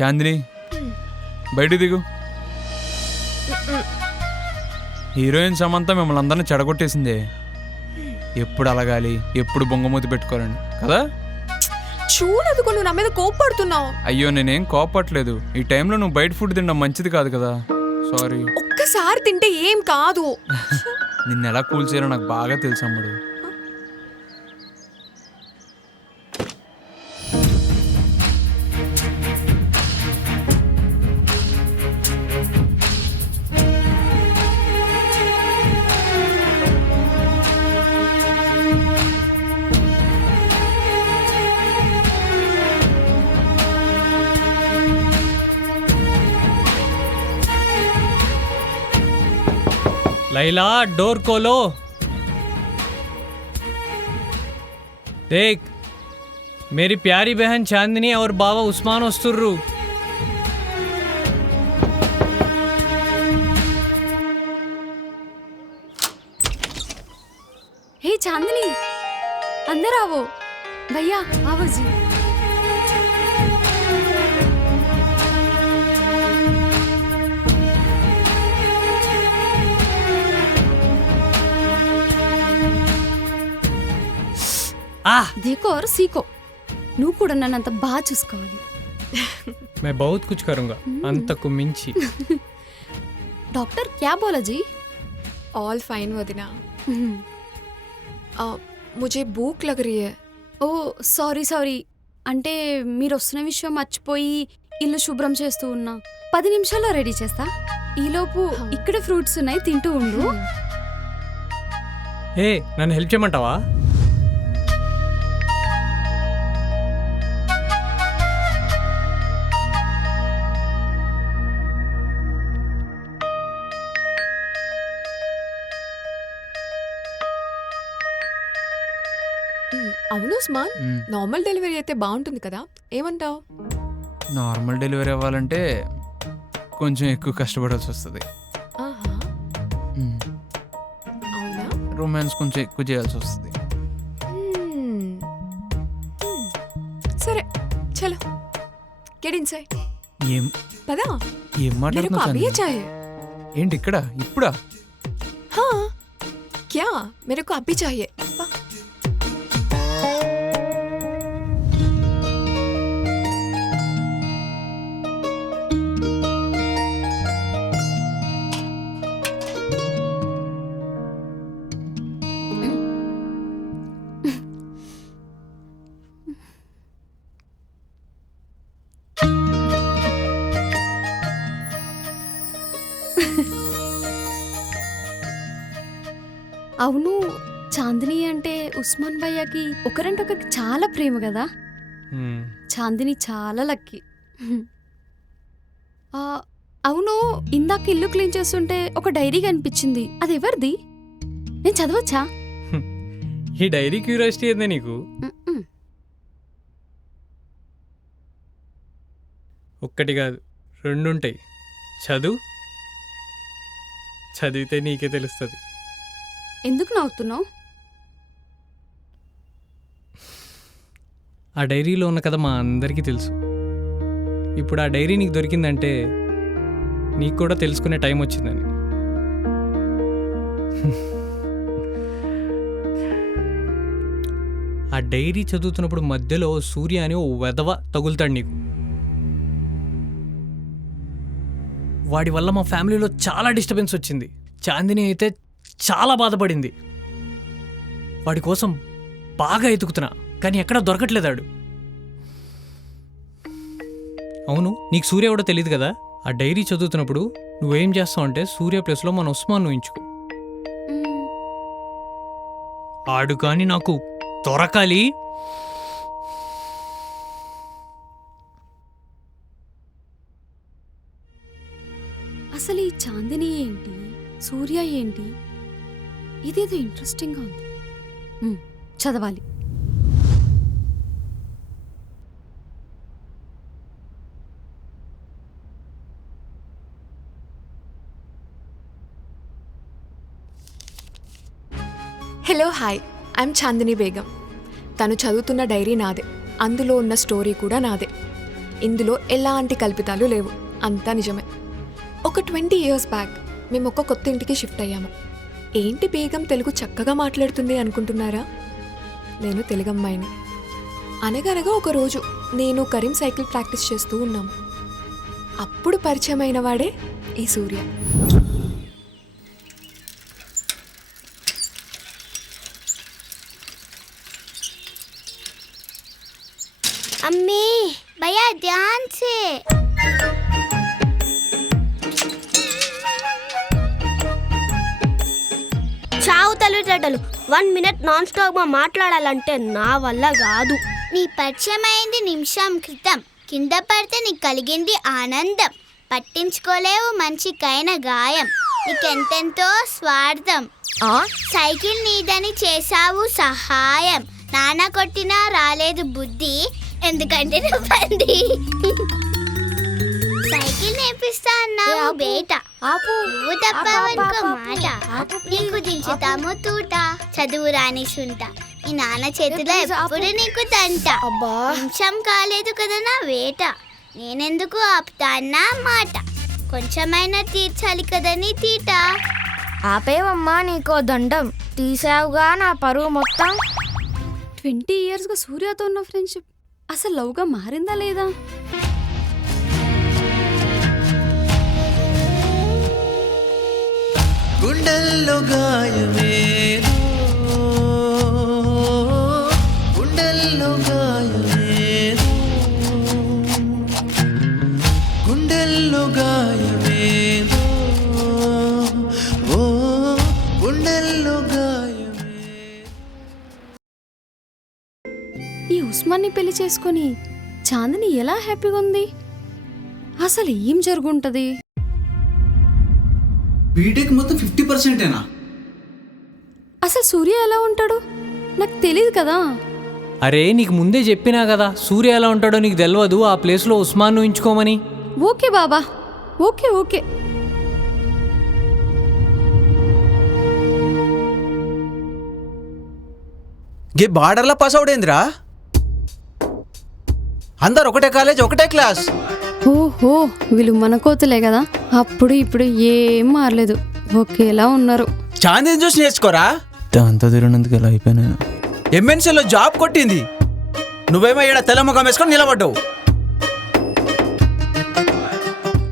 చాందిని బయట దిగు. హీరోయిన్ సమంత మిమ్మల్ని అందరినీ చెడగొట్టేసిందే. ఎప్పుడు అలగాలి, ఎప్పుడు బొంగమూతి పెట్టుకోవాలని కదా. చూడదు నువ్వు నా మీద కోప్పడుతున్నావు. అయ్యో నేనేం కోపట్లేదు. ఈ టైంలో నువ్వు బయట ఫుడ్ తినడం మంచిది కాదు కదా. సారీ. ఒక్కసారి తింటే ఏం కాదు. నిన్ను ఎలా కూల్ చేయాలో నాకు బాగా తెలుసు అమ్ముడు. लैला डोर खोलो। देख मेरी प्यारी बहन चांदनी और बाबा उस्मान वस्तुर्रू। हे चांदनी अंदर आओ। भैया आओ जी। देखो और सीखो। నువ్వు కూడా నన్ను అంత బాగా చూసుకోవాలి. मैं बहुत कुछ करूंगा अंतకు మించి. डॉक्टर क्या बोला जी? All fine वदिना. मुझे भूख लग रही है. ఓ సారీ సారీ. అంటే మీరు వస్తున్న విషయం మర్చిపోయి ఇల్లు శుభ్రం చేస్తూ ఉన్నా. 10 నిమిషాల్లో రెడీ చేస్తా. ఈలోపు ఇక్కడ ఫ్రూట్స్ ఉన్నాయి, తింటూ ఉండు. ఏ నన్ను హెల్ప్ చేయమంటావా? అవును ఉస్మాన్, నార్మల్ డెలివరీ అయితే బాగుంటుంది కదా, ఏమంటావు? నార్మల్ డెలివరీ అవ్వాలంటే కొంచెం ఎక్కువ కష్టపడాల్సి వస్తుంది. అవునా? రొమాన్స్ కొంచెం ఎక్కువ చేయాల్సి వస్తుంది. సరే చలో గెట్ ఇన్సైడ్. ఏం పదా. ఏం मेरे को अभी మాట్లాడుతున్నావు? चाहिए. ఏంటి ఇక్కడ ఇప్పుడా? हाँ क्या मेरे को अभी चाहिए. అవును, చాందిని అంటే ఉస్మాన్ భయ్యకి ఒకరంటే ఒకరికి చాలా ప్రేమ కదా. చాందిని చాలా లక్కీ. అవును, ఇందాక ఇల్లు క్లీన్ చేస్తుంటే ఒక డైరీ కనిపించింది. అది ఎవరిది? నేను చదవచ్చా? ఈ డైరీ క్యూరియాసిటీ ఏంది నీకు? ఒక్కటి కాదు 2 ఉంటాయి. చదివితే నీకే తెలుస్తుంది. ఎందుకు నవ్వుతున్నావు? ఆ డైరీలో ఉన్న కథ మా అందరికీ తెలుసు. ఇప్పుడు ఆ డైరీ నీకు దొరికిందంటే నీకు కూడా తెలుసుకునే టైం వచ్చిందని. ఆ డైరీ చదువుతున్నప్పుడు మధ్యలో సూర్య అని ఓ వెధవ తగులుతాడు నీకు. వాడి వల్ల మా ఫ్యామిలీలో చాలా డిస్టర్బెన్స్ వచ్చింది. చాందిని అయితే చాలా బాధపడింది. వాడి కోసం బాగా ఎతుకుతున్నా, కానీ ఎక్కడా దొరకట్లేదాడు. అవును, నీకు సూర్య కూడా తెలియదు కదా. ఆ డైరీ చదువుతున్నప్పుడు నువ్వేం చేస్తావు అంటే సూర్య ప్లేస్లో మన ఉస్మాన్ ఊహించుకో. ఆడు కానీ నాకు దొరకాలి. అసలు ఈ చాందిని ఏంటి, సూర్య ఏంటి? ఇదేదో ఇంట్రెస్టింగ్గా ఉంది. చదవాలి. Hello hi, I'm Chandini Begum. తను చదువుతున్న డైరీ నాదే, అందులో ఉన్న స్టోరీ కూడా నాదే. ఇందులో ఎలాంటి కల్పితాలు లేవు, అంతా నిజమే. ఒక 20 years బ్యాక్ మేము ఒక కొత్త ఇంటికి షిఫ్ట్ అయ్యాము. ఏంటి బేగం తెలుగు చక్కగా మాట్లాడుతుంది అనుకుంటున్నారా? నేను తెలుగమ్మాయిని. అనగనగా ఒక రోజు నేను కరీం సైకిల్ ప్రాక్టీస్ చేస్తూ ఉన్నాము. అప్పుడు పరిచయమైన వాడే ఈ సూర్య. अम्मी भैया ध्यान से। చావు తెలివితేటలు 1 minute నాన్ స్టాప్ గా మాట్లాడాలంటే నా వల్ల కాదు. నీ పరిచయం అయింది నిమిషం క్రితం. కింద పడితే నీకు కలిగింది ఆనందం. పట్టించుకోలేవు మంచికైన గాయం. నీకెంతెంతో స్వార్థం. సైకిల్ నీదని చేసావు సహాయం. నాన్న కొట్టినా రాలేదు బుద్ధి, ఎందుకంటే నువ్వు పంది. సైకిల్ నేర్పిస్తా అన్నావు బేట, నువ్వు తప్పవనుకో మాట. నీకు దించుతాము తూట, చదువు రాని సుంట. ఈ నాన్న చేతిలో ఎప్పుడు నీకు తంట. నిమిషం కాలేదు కదా నా వేట, నేనెందుకు ఆపుతా అన్నా మాట. కొంచెమైనా తీర్చాలి కదా నీ తీట. ఆపేవమ్మా నీకో దండం, తీసావుగా నా పరువు మొత్తం. 20 yearsగా సూర్యతో ఉన్న ఫ్రెండ్షిప్ అసలు లవ్గా మారిందా లేదా? గుండెల్లో గాయమేదో, గుండెల్లో గాయమేదో, గుండెల్లో గాయమేదో, ఓ గుండెల్లో గాయమే. ఈ ఉస్మాన్ని పెళ్లి చేసుకొని చాందిని ఎలా హ్యాపీగా ఉంది? అసలు ఏం జరుగుంటది? బీటెక్ మొత్తం 50%ఏనా? అసలు సూర్య ఎలా ఉంటాడు నాకు తెలియదు కదా. అరే నీకు ముందే చెప్పినా కదా సూర్య ఎలా ఉంటాడో నీకు తెలియదు, ఆ ప్లేస్లో ఉస్మాన్ ఉంచుకోమని. ఓకే బాబా, ఓకే ఓకే. గే బార్డర్లో పాస్ అవుడేంద్రా? అందరు ఒకటే కాలేజ్ ఒకటే క్లాస్. ఓహో, వీళ్ళు మన కోతులే కదా. అప్పుడు ఇప్పుడు ఏం మారలేదు, ఒకేలా ఉన్నారు. చాందిని చూసి నేర్చుకోరా. దాంతో తిరిగినందుకు ఎలా అయిపోయినా. ఎంఎన్సీలో జాబ్ కొట్టింది, నువ్వేమో ఈడ తెల్లముఖం వేసుకొని నిలబడ్డావు.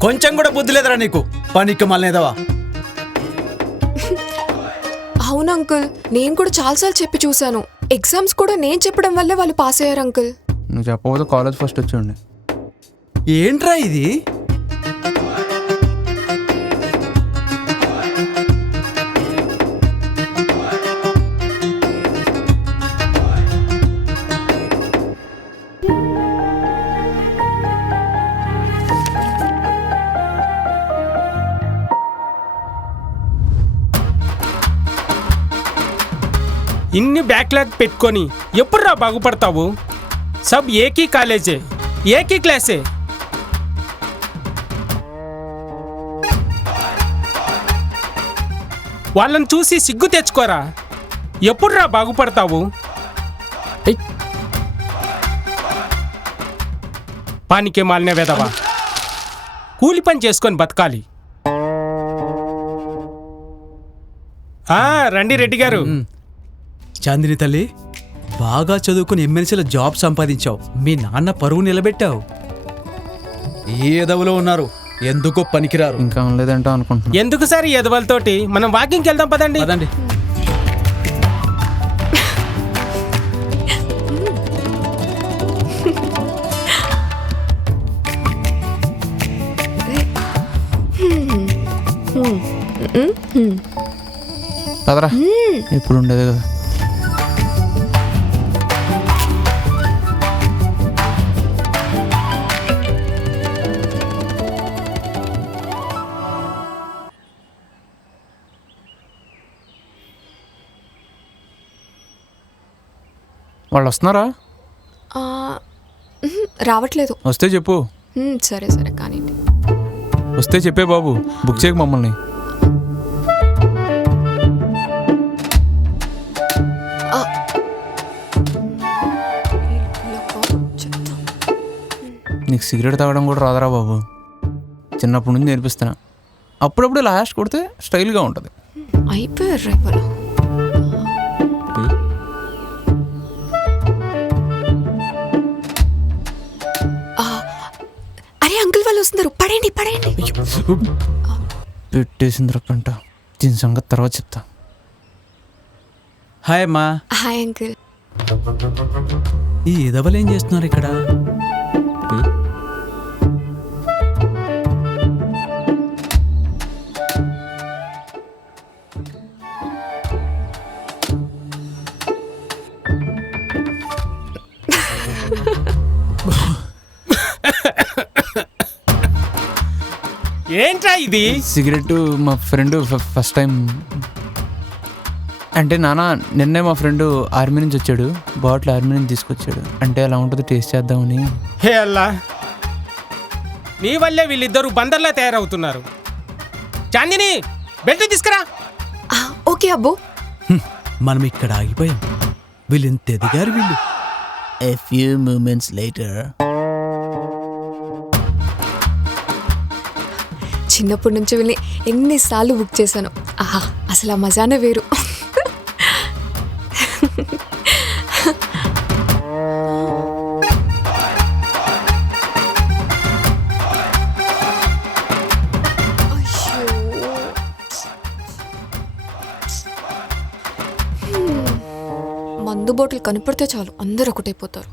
కొంచెం కూడా బుద్ధి లేదురా నీకు, పనికి మళ్ళేదవా. అవును అంకుల్, నేను కూడా చాలాసార్లు చెప్పి చూశాను. ఎగ్జామ్స్ కూడా నేను చెప్పడం వల్లే వాళ్ళు పాస్ అయ్యారు అంకుల్. నువ్వు చెప్పకపోతే కాలేజ్ ఫస్ట్ వచ్చి ఏంట్రా ఇది? ఇన్ని బ్యాక్లాగ్ పెట్టుకొని ఎప్పుడురా బాగుపడతావు? సబ్ ఏకీ కాలేజే, ఏకీ క్లాసే. వాళ్ళని చూసి సిగ్గు తెచ్చుకోరా. ఎప్పుడురా బాగుపడతావు? పానికే మాలిన వెదవా, కూలి పని చేసుకొని బతకాలి. రండి రెడ్డి గారు. చాందిని తల్లి, బాగా చదువుకుని ఎమ్మెల్సీలో జాబ్ సంపాదించావు, మీ నాన్న పరువు నిలబెట్టావు. ఏ ఎదవలో ఉన్నారు, ఎందుకో పనికిరారు. ఇంకా లేదంటే అనుకుంటున్నా. ఎందుకు సార్ ఈ ఎదవలతోటి? మనం వాకింగ్కి వెళ్దాం పదండి. పదండి. పదరా, ఇప్పుడు ఉండేది కదా. వాళ్ళు వస్తున్నారా? రావట్లేదు. వస్తే చెప్పు. సరే సరే కానీ వస్తే చెప్పే బాబు, బుక్ చేయకు మమ్మల్ని. నీ నీకు సిగరెట్ తాగడం కూడా రాదరా బాబు. చిన్నప్పటి నుంచి నేర్పిస్తున్నా. అప్పుడప్పుడు లాస్ట్ కొడితే స్టైల్గా ఉంటుంది. అయిపోయారు రేపలా. అరే అంకుల్ వాళ్ళు వస్తున్నారు, పడేయండి పడేయండి. పెట్టేసింది రకంట. దీని సంగతి తర్వాత చెప్తా. హాయ్ అమ్మా. Hi uncle. ఈ ఎదవలు ఏం చేస్తున్నారు ఇక్కడ? ఏంట్రా ఇది? సిగరెట్ మా ఫ్రెండ్ ఫస్ట్ టైం అంటే నాన్న నిన్నే మా ఫ్రెండ్ ఆర్మీ నుంచి వచ్చాడు. బాటిల్ ఆర్మీ నుంచి తీసుకొచ్చాడు. అంటే అలా ఉంటుంది, టేస్ట్ చేద్దామని. హే అల్లా, నీ వల్లే వీళ్ళిద్దరూ బందర్లా తయారవుతున్నారు. చాందిని బెల్ట్ తీసుకురా. ఓకే అబ్బో. మనం ఇక్కడ ఆగిపోయాం. వీళ్ళు ఇంత ఎదిగారు వీళ్ళు. A few moments later. చిన్నప్పటి నుంచి వెళ్ళి ఎన్నిసార్లు బుక్ చేశాను. ఆహా, అసలు ఆ మజానే వేరు. మందు బాటిల్ కనపడితే చాలు అందరూ ఒకటైపోతారు.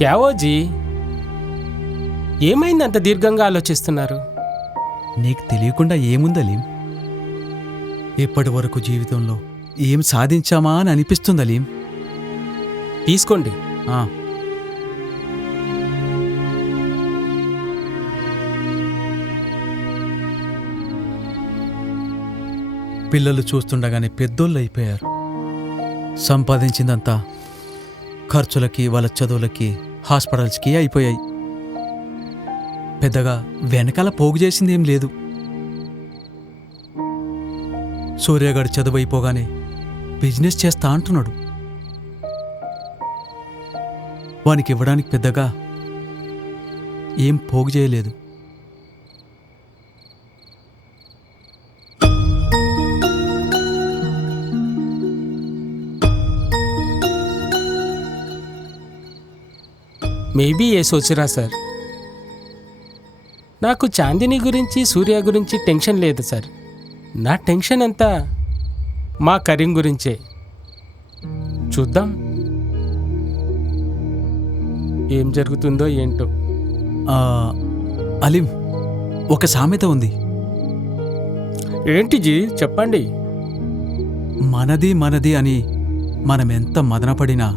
క్యావోజీ, ఏమైంది అంత దీర్ఘంగా ఆలోచిస్తున్నారు? నీకు తెలియకుండా ఏముంది అలీం? ఇప్పటి వరకు జీవితంలో ఏం సాధించామా అని అనిపిస్తుంది అలీం. తీసుకోండి. ఆ, పిల్లలు చూస్తుండగానే పెద్దోళ్ళు అయిపోయారు. సంపాదించిందంతా ఖర్చులకి, వాళ్ళ చదువులకి, హాస్పిటల్స్కి అయిపోయాయి. పెద్దగా వెనకాల పోగు చేసిందేం లేదు. సూర్యగాడు చదువు అయిపోగానే బిజినెస్ చేస్తా అంటున్నాడు. వానికి ఇవ్వడానికి పెద్దగా ఏం పోగు చేయలేదు. మేబీ ఏ సోచరా సార్. నాకు చాందిని గురించి, సూర్య గురించి టెన్షన్ లేదు సార్. నా టెన్షన్ అంతా మా కరీం గురించే. చూద్దాం ఏం జరుగుతుందో ఏంటో. అలీం, ఒక సామెత ఉంది. ఏంటి జీ, చెప్పండి. మనది మనది అని మనమెంత మదనపడినా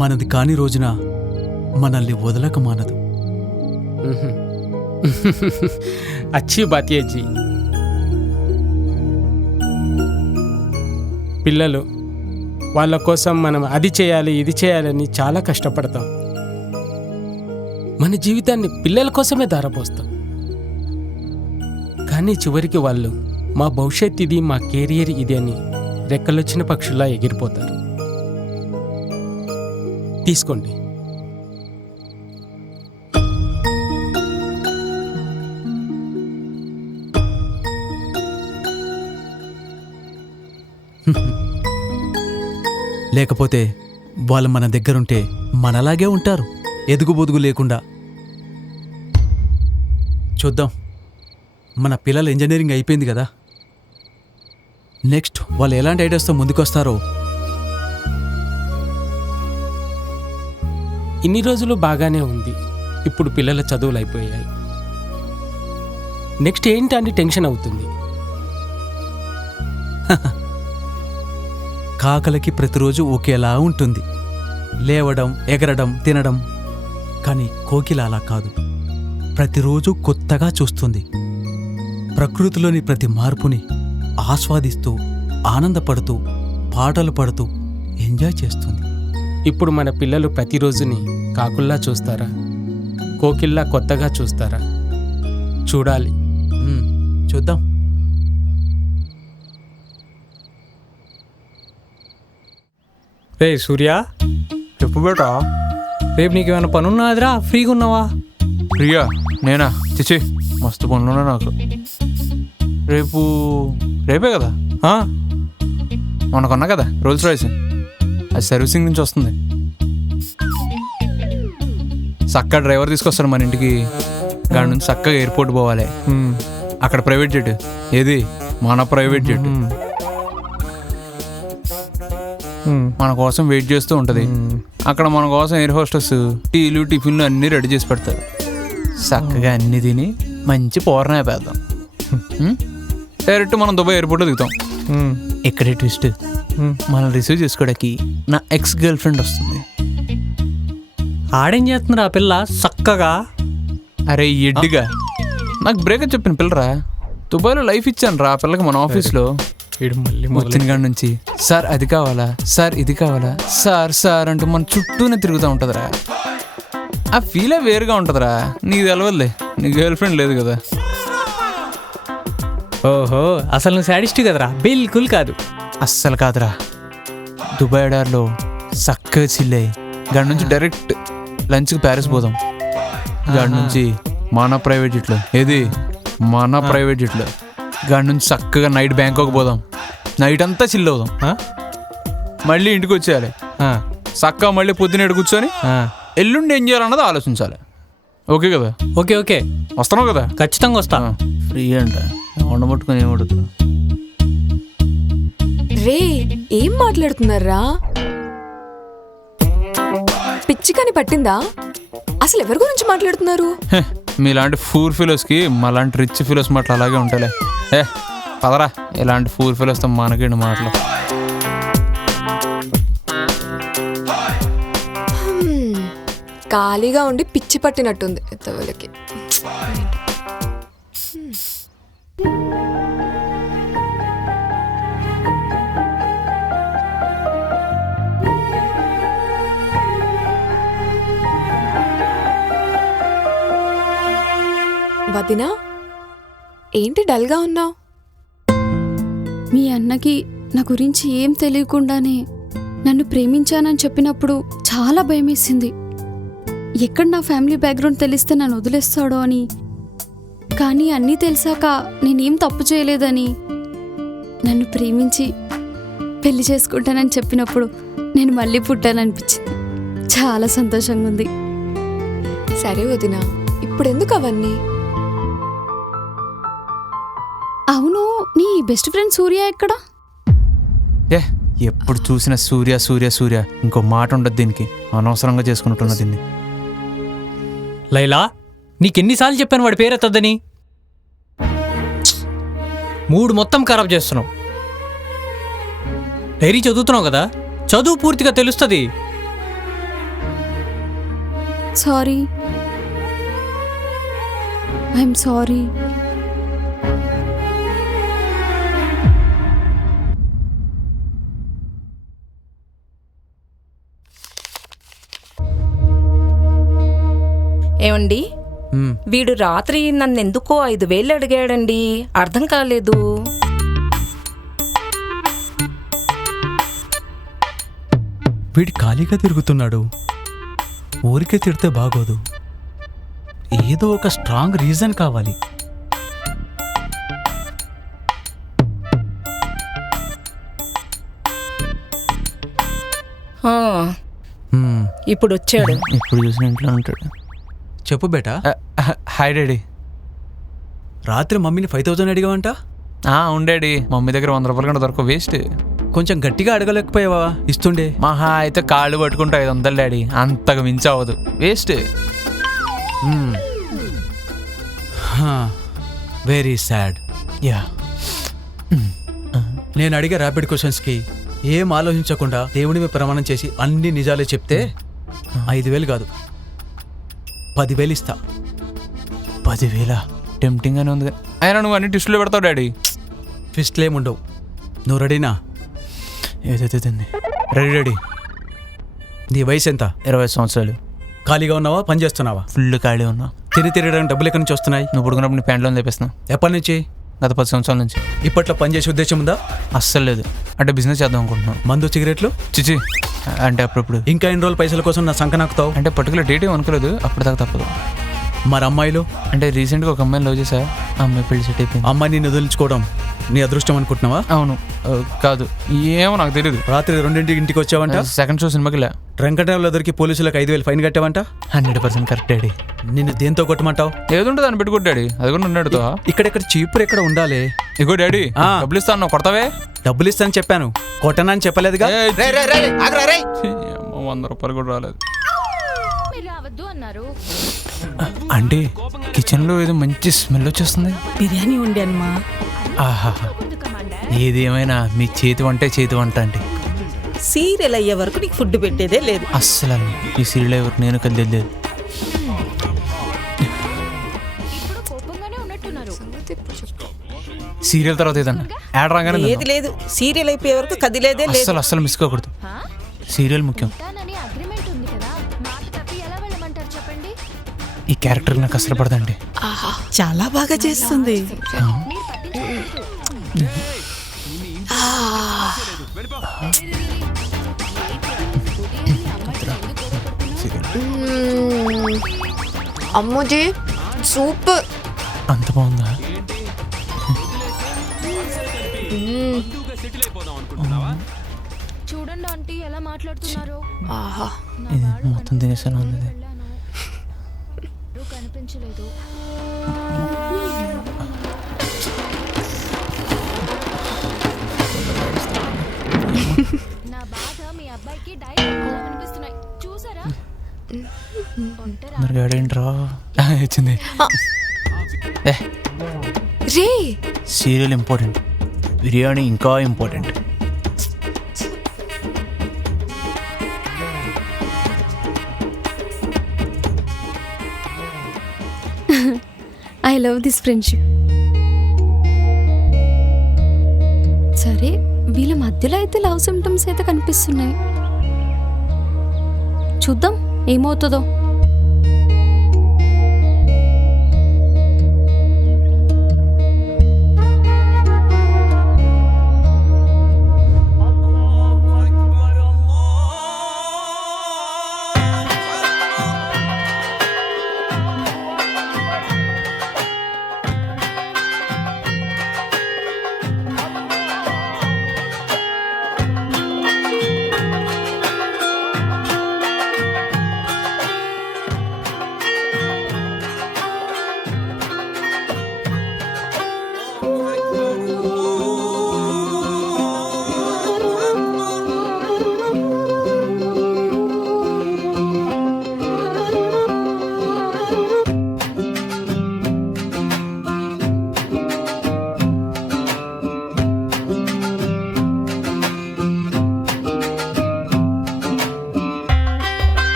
మనది కాని రోజున మనల్ని వదలక మానదు. అచ్చి బాత్ ఏ జీ. పిల్లలు, వాళ్ళ కోసం మనం అది చేయాలి ఇది చేయాలని చాలా కష్టపడతాం. మన జీవితాన్ని పిల్లల కోసమే ధారపోస్తాం. కానీ చివరికి వాళ్ళు మా భవిష్యత్ ఇది, మా కెరియర్ ఇది అని రెక్కలొచ్చిన పక్షుల్లా ఎగిరిపోతారు. తీసుకోండి. లేకపోతే వాళ్ళు మన దగ్గరుంటే మనలాగే ఉంటారు, ఎదుగుబొదుగు లేకుండా. చూద్దాం. మన పిల్లల ఇంజనీరింగ్ అయిపోయింది కదా, నెక్స్ట్ వాళ్ళు ఎలాంటి ఐడియాస్తో ముందుకొస్తారో. ఇన్ని రోజులు బాగానే ఉంది. ఇప్పుడు పిల్లల చదువులు అయిపోయాయి. నెక్స్ట్ ఏంటని టెన్షన్ అవుతుంది. కాకలకి ప్రతిరోజు ఒకేలా ఉంటుంది, లేవడం, ఎగరడం, తినడం. కానీ కోకిల అలా కాదు. ప్రతిరోజు కొత్తగా చూస్తుంది. ప్రకృతిలోని ప్రతి మార్పుని ఆస్వాదిస్తూ ఆనందపడుతూ పాటలు పాడుతూ ఎంజాయ్ చేస్తుంది. ఇప్పుడు మన పిల్లలు ప్రతిరోజుని కాకుల్లా చూస్తారా, కోకిల్లా కొత్తగా చూస్తారా? చూడాలి. చూద్దాం. రే సూర్య, చెప్పు బేటా. రేపు నీకు ఏమైనా పని ఉన్నదిరా? ఫ్రీగా ఉన్నావా? ప్రియా నేనా? చిచి మస్తు పనులున్నా నాకు. రేపే కదా ఆ? మనకున్నా కదా రోల్స్ రాయిస్, అది సర్వీసింగ్ నుంచి వస్తుంది. చక్కగా డ్రైవర్ తీసుకొస్తాడు మన ఇంటికి. దాని నుంచి చక్కగా ఎయిర్పోర్ట్ పోవాలి. అక్కడ ప్రైవేట్ జెట్, ఏది మన ప్రైవేట్ జెట్ మన కోసం వెయిట్ చేస్తూ ఉంటుంది. అక్కడ మన కోసం ఎయిర్ హోస్టెస్ టీలు టిఫిన్లు అన్నీ రెడీ చేసి పెడతారు. చక్కగా అన్నీ తిని మంచి పౌర్ణ అయిపోద్దాం. డైరెక్ట్ మనం దుబాయ్ ఎయిర్పోర్ట్లో దిగుతాం. ఇక్కడే ట్విస్ట్, మనం రిసీవ్ చేసుకోవడానికి నా ఎక్స్ గర్ల్ ఫ్రెండ్ వస్తుంది. ఆడేం చేస్తున్నారు ఆ పిల్ల చక్కగా? అరే ఎడ్డిగా, నాకు బ్రేకప్ చెప్పిన పిల్లరా. దుబాయ్లో లైఫ్ ఇచ్చాను రా ఆ పిల్లకి మన ఆఫీస్లో. వచ్చిన కాడి నుంచి సార్ అది కావాలా, సార్ ఇది కావాలా, సార్ సార్ అంటూ మన చుట్టూనే తిరుగుతూ ఉంటుందిరా. ఆ ఫీలే వేరుగా ఉంటుందిరా. నీకు తెలవదులే, నీ గర్ల్ ఫ్రెండ్ లేదు కదా. ఓహో, అసలు నువ్వు శాడిస్ట్ కదరా? బిల్కుల్ కాదు. అస్సలు కాదురా. దుబాయ్ డార్లో చక్కగా చిల్లయ్యి గాడి నుంచి డైరెక్ట్ లంచ్కి ప్యారిస్ పోదాం. గాడి నుంచి మన ప్రైవేట్ జెట్లో, ఏది మన ప్రైవేట్ జెట్లో గాడి నుంచి చక్కగా నైట్ బ్యాంకాక్ పోదాం. నైట్ అంతా చిల్ అవుదాం. మళ్ళీ ఇంటికి వచ్చేయాలి. చక్కగా మళ్ళీ పొద్దున కూర్చొని ఎల్లుండి ఏం చేయాలన్నది ఆలోచించాలి. ఓకే కదా? ఓకే ఓకే, వస్తున్నావు కదా? ఖచ్చితంగా వస్తా. ఫ్రీ అంట ఉండబట్టుకుని ఏం అడుగుతున్నా? రే ఏం మాట్లాడుతున్నారా? పిచ్చికని పట్టిందా? అసలు ఎవరి గురించి మాట్లాడుతున్నారు? మీలాంటి ఫూర్ ఫిలోస్కి మాలాంటి రిచ్ ఫిలోస్ మాటలు అలాగే ఉంటాయిలే. పదరా, ఇలాంటి ఫూర్ ఫిలోస్తో మనకేంటి మాటలు. ఖాళీగా ఉండి పిచ్చి పట్టినట్టుంది ఎత్తవలకి. వదినా, ఏంటి డల్గా ఉన్నావు? మీ అన్నకి నా గురించి ఏం తెలియకుండానే నన్ను ప్రేమించానని చెప్పినప్పుడు చాలా భయమేసింది. ఎక్కడ నా ఫ్యామిలీ బ్యాక్గ్రౌండ్ తెలిస్తే నన్ను వదిలేస్తాడో అని. కానీ అన్నీ తెలిసాక నేనేం తప్పు చేయలేదని, నన్ను ప్రేమించి పెళ్లి చేసుకుంటానని చెప్పినప్పుడు నేను మళ్ళీ పుట్టాననిపించింది. చాలా సంతోషంగా ఉంది. సరే వదినా, ఇప్పుడెందుకు అవన్నీ? అవును, నీ బెస్ట్ ఫ్రెండ్ సూర్య ఎక్కడా? ఎప్పుడు చూసిన సూర్య సూర్య సూర్య, ఇంకో మాట ఉండదు దీనికి. అనవసరంగా చేసుకున్నట్టున్న దీన్ని. లైలా, నీకెన్నిసార్లు చెప్పాను వాడి పేరెత్తద్దని? మూడు మొత్తం ఖరాబ్ చేస్తున్నావు. డైరీ చదువుతున్నావు కదా, చదువు పూర్తిగా తెలుస్తుంది. Sorry, I'm sorry. ఏమండి, వీడు రాత్రి నన్నెందుకో 5,000 అడిగాడండి. అర్థం కాలేదు. వీడు ఖాళీగా తిరుగుతున్నాడు. ఊరికే తిడితే బాగోదు. ఏదో ఒక స్ట్రాంగ్ రీజన్ కావాలి. ఇప్పుడు వచ్చాడు. ఇప్పుడు చూసిన ఇంట్లో ఉంటాడు. చెప్పు బేటా. Hi daddy. రాత్రి మమ్మీని 5,000 అడిగావంట? అవును డాడీ, మమ్మీ దగ్గర 100 రూపాయలు కంటే దొరక. వేస్ట్. కొంచెం గట్టిగా అడగలేకపోయావా? ఇస్తుండే. మహా అయితే కాళ్ళు పట్టుకుంటే 500 డాడీ, అంతకు మించి అవ్వదు. వేస్ట్. Very sad. యా. నేను అడిగే ర్యాపిడ్ క్వశ్చన్స్కి ఏం ఆలోచించకుండా దేవుని మీద ప్రమాణం చేసి అన్ని నిజాలే చెప్తే 5,000 కాదు 10,000 ఇస్తా. 10,000 టెంప్టింగ్ అని ఉంది. అయినా నువ్వు అన్ని టిస్టులు పెడతావు డాడీ. ట్విస్ట్లు ఏముండవు. నువ్వు రెడీనా? ఏదైతే తింది. Ready daddy. నీ వయసు ఎంత? 20 సంవత్సరాలు. ఖాళీగా ఉన్నావా, పని చేస్తున్నావా? ఫుల్ ఖాళీ ఉన్నా. తిరగడానికి డబ్బులు ఎక్కడి నుంచి వస్తున్నాయి? నువ్వు పడుకున్నప్పుడు నీ ప్యాంట్లో తెప్పిస్తున్నావు. ఎప్పటి నుంచి? గత 10 సంవత్సరాల నుంచి. ఇప్పట్లో పని చేసే ఉద్దేశం ఉందా? అస్సలు లేదు. అంటే బిజినెస్ చేద్దాం అనుకుంటున్నాను. మందు సిగరెట్లు? చిచి, అంటే అప్పుడప్పుడు. ఇంకా ఎన్ని రోజుల పైసల కోసం నా సంఖ నాకుతావు? అంటే పర్టికులర్ డేట్ ఏం అనుకోలేదు, అప్పుడు దాకా తప్పదు. మరి అమ్మాయిలు? అంటే రీసెంట్గా ఒక అమ్మాయిని లవ్ చేశా. ఆ అమ్మాయి పెళ్లి సెట్ అయిపోయింది. అమ్మాయి నిన్ను వదిలించుకోవడం నీ అదృష్టం అనుకుంటున్నావా? అవును. కాదు, ఏమో నాకు తెలియదు. రాత్రి 2 ఇంటికి వచ్చావంట. సెకండ్ షో సినిమాకి వెళ్ళా. డ్రంకటంలో దొరికి పోలీసులకు 5,000 ఫైన్ కట్టావంట. 100% correct daddy. నిన్ను దేంతో కొట్టమంటావు? ఏదుంటే దాన్ని పెట్టుకోడు డాడీ. అది కూడా ఉన్నాడుతో. ఇక్కడెక్కడ చీపురు ఎక్కడ ఉండాలి? ఇగో డాడీ, డబ్బులు ఇస్తాను, కొడతావే. డబ్బులు ఇస్తానని చెప్పాను, కొట్టనని చెప్పలేదుగా. 100 రూపాయలు కూడా రాలేదు. అంటే కిచెన్లో ఏదో మంచి స్మెల్ వచ్చేస్తుంది. బిర్యానీ వండానమ్మా. ఆహా, ఏది ఏమైనా మీ చేతి వంటే చేతి వంట అంటే. సీరియల్ అయ్యే వరకు నీకు ఫుడ్ పెట్టేదే లేదు. అస్సలు ఈ సీరియల్ వరకు నేను కదిలేదు. సీరియల్ తర్వాత ఏదన్నా యాడ్ రాగానే ఏది లేదు, సీరియల్ అయిపోయే వరకు కదిలేదే లేదు. అస్సలు మిస్ కాకూడదు. సీరియల్ ముఖ్యం. ఈ క్యారెక్టర్ నాకు అసలు పడదండి. చాలా బాగా చేస్తుంది. అమ్మోజీ సూపర్. అంత బాగుందా? చూడండి ఆంటీ ఎలా మాట్లాడుతున్నారు. ఆహా, ఇది మొత్తం తినేసాను ఉంది. కనిపించలేదు. నా బాధ మీ అబ్బాయికి డైరెక్ట్ గా కనిపిస్తున్నాయి. చూసారా? ఏంట్రా వచ్చింది. రే, సీరియల్ ఇంపార్టెంట్, బిర్యానీ ఇంకా important. I love this friendship. సరే, వీళ్ళ మధ్యలో అయితే లవ్ సిమ్టమ్స్ అయితే కనిపిస్తున్నాయి. చూద్దాం ఏమవుతుందో.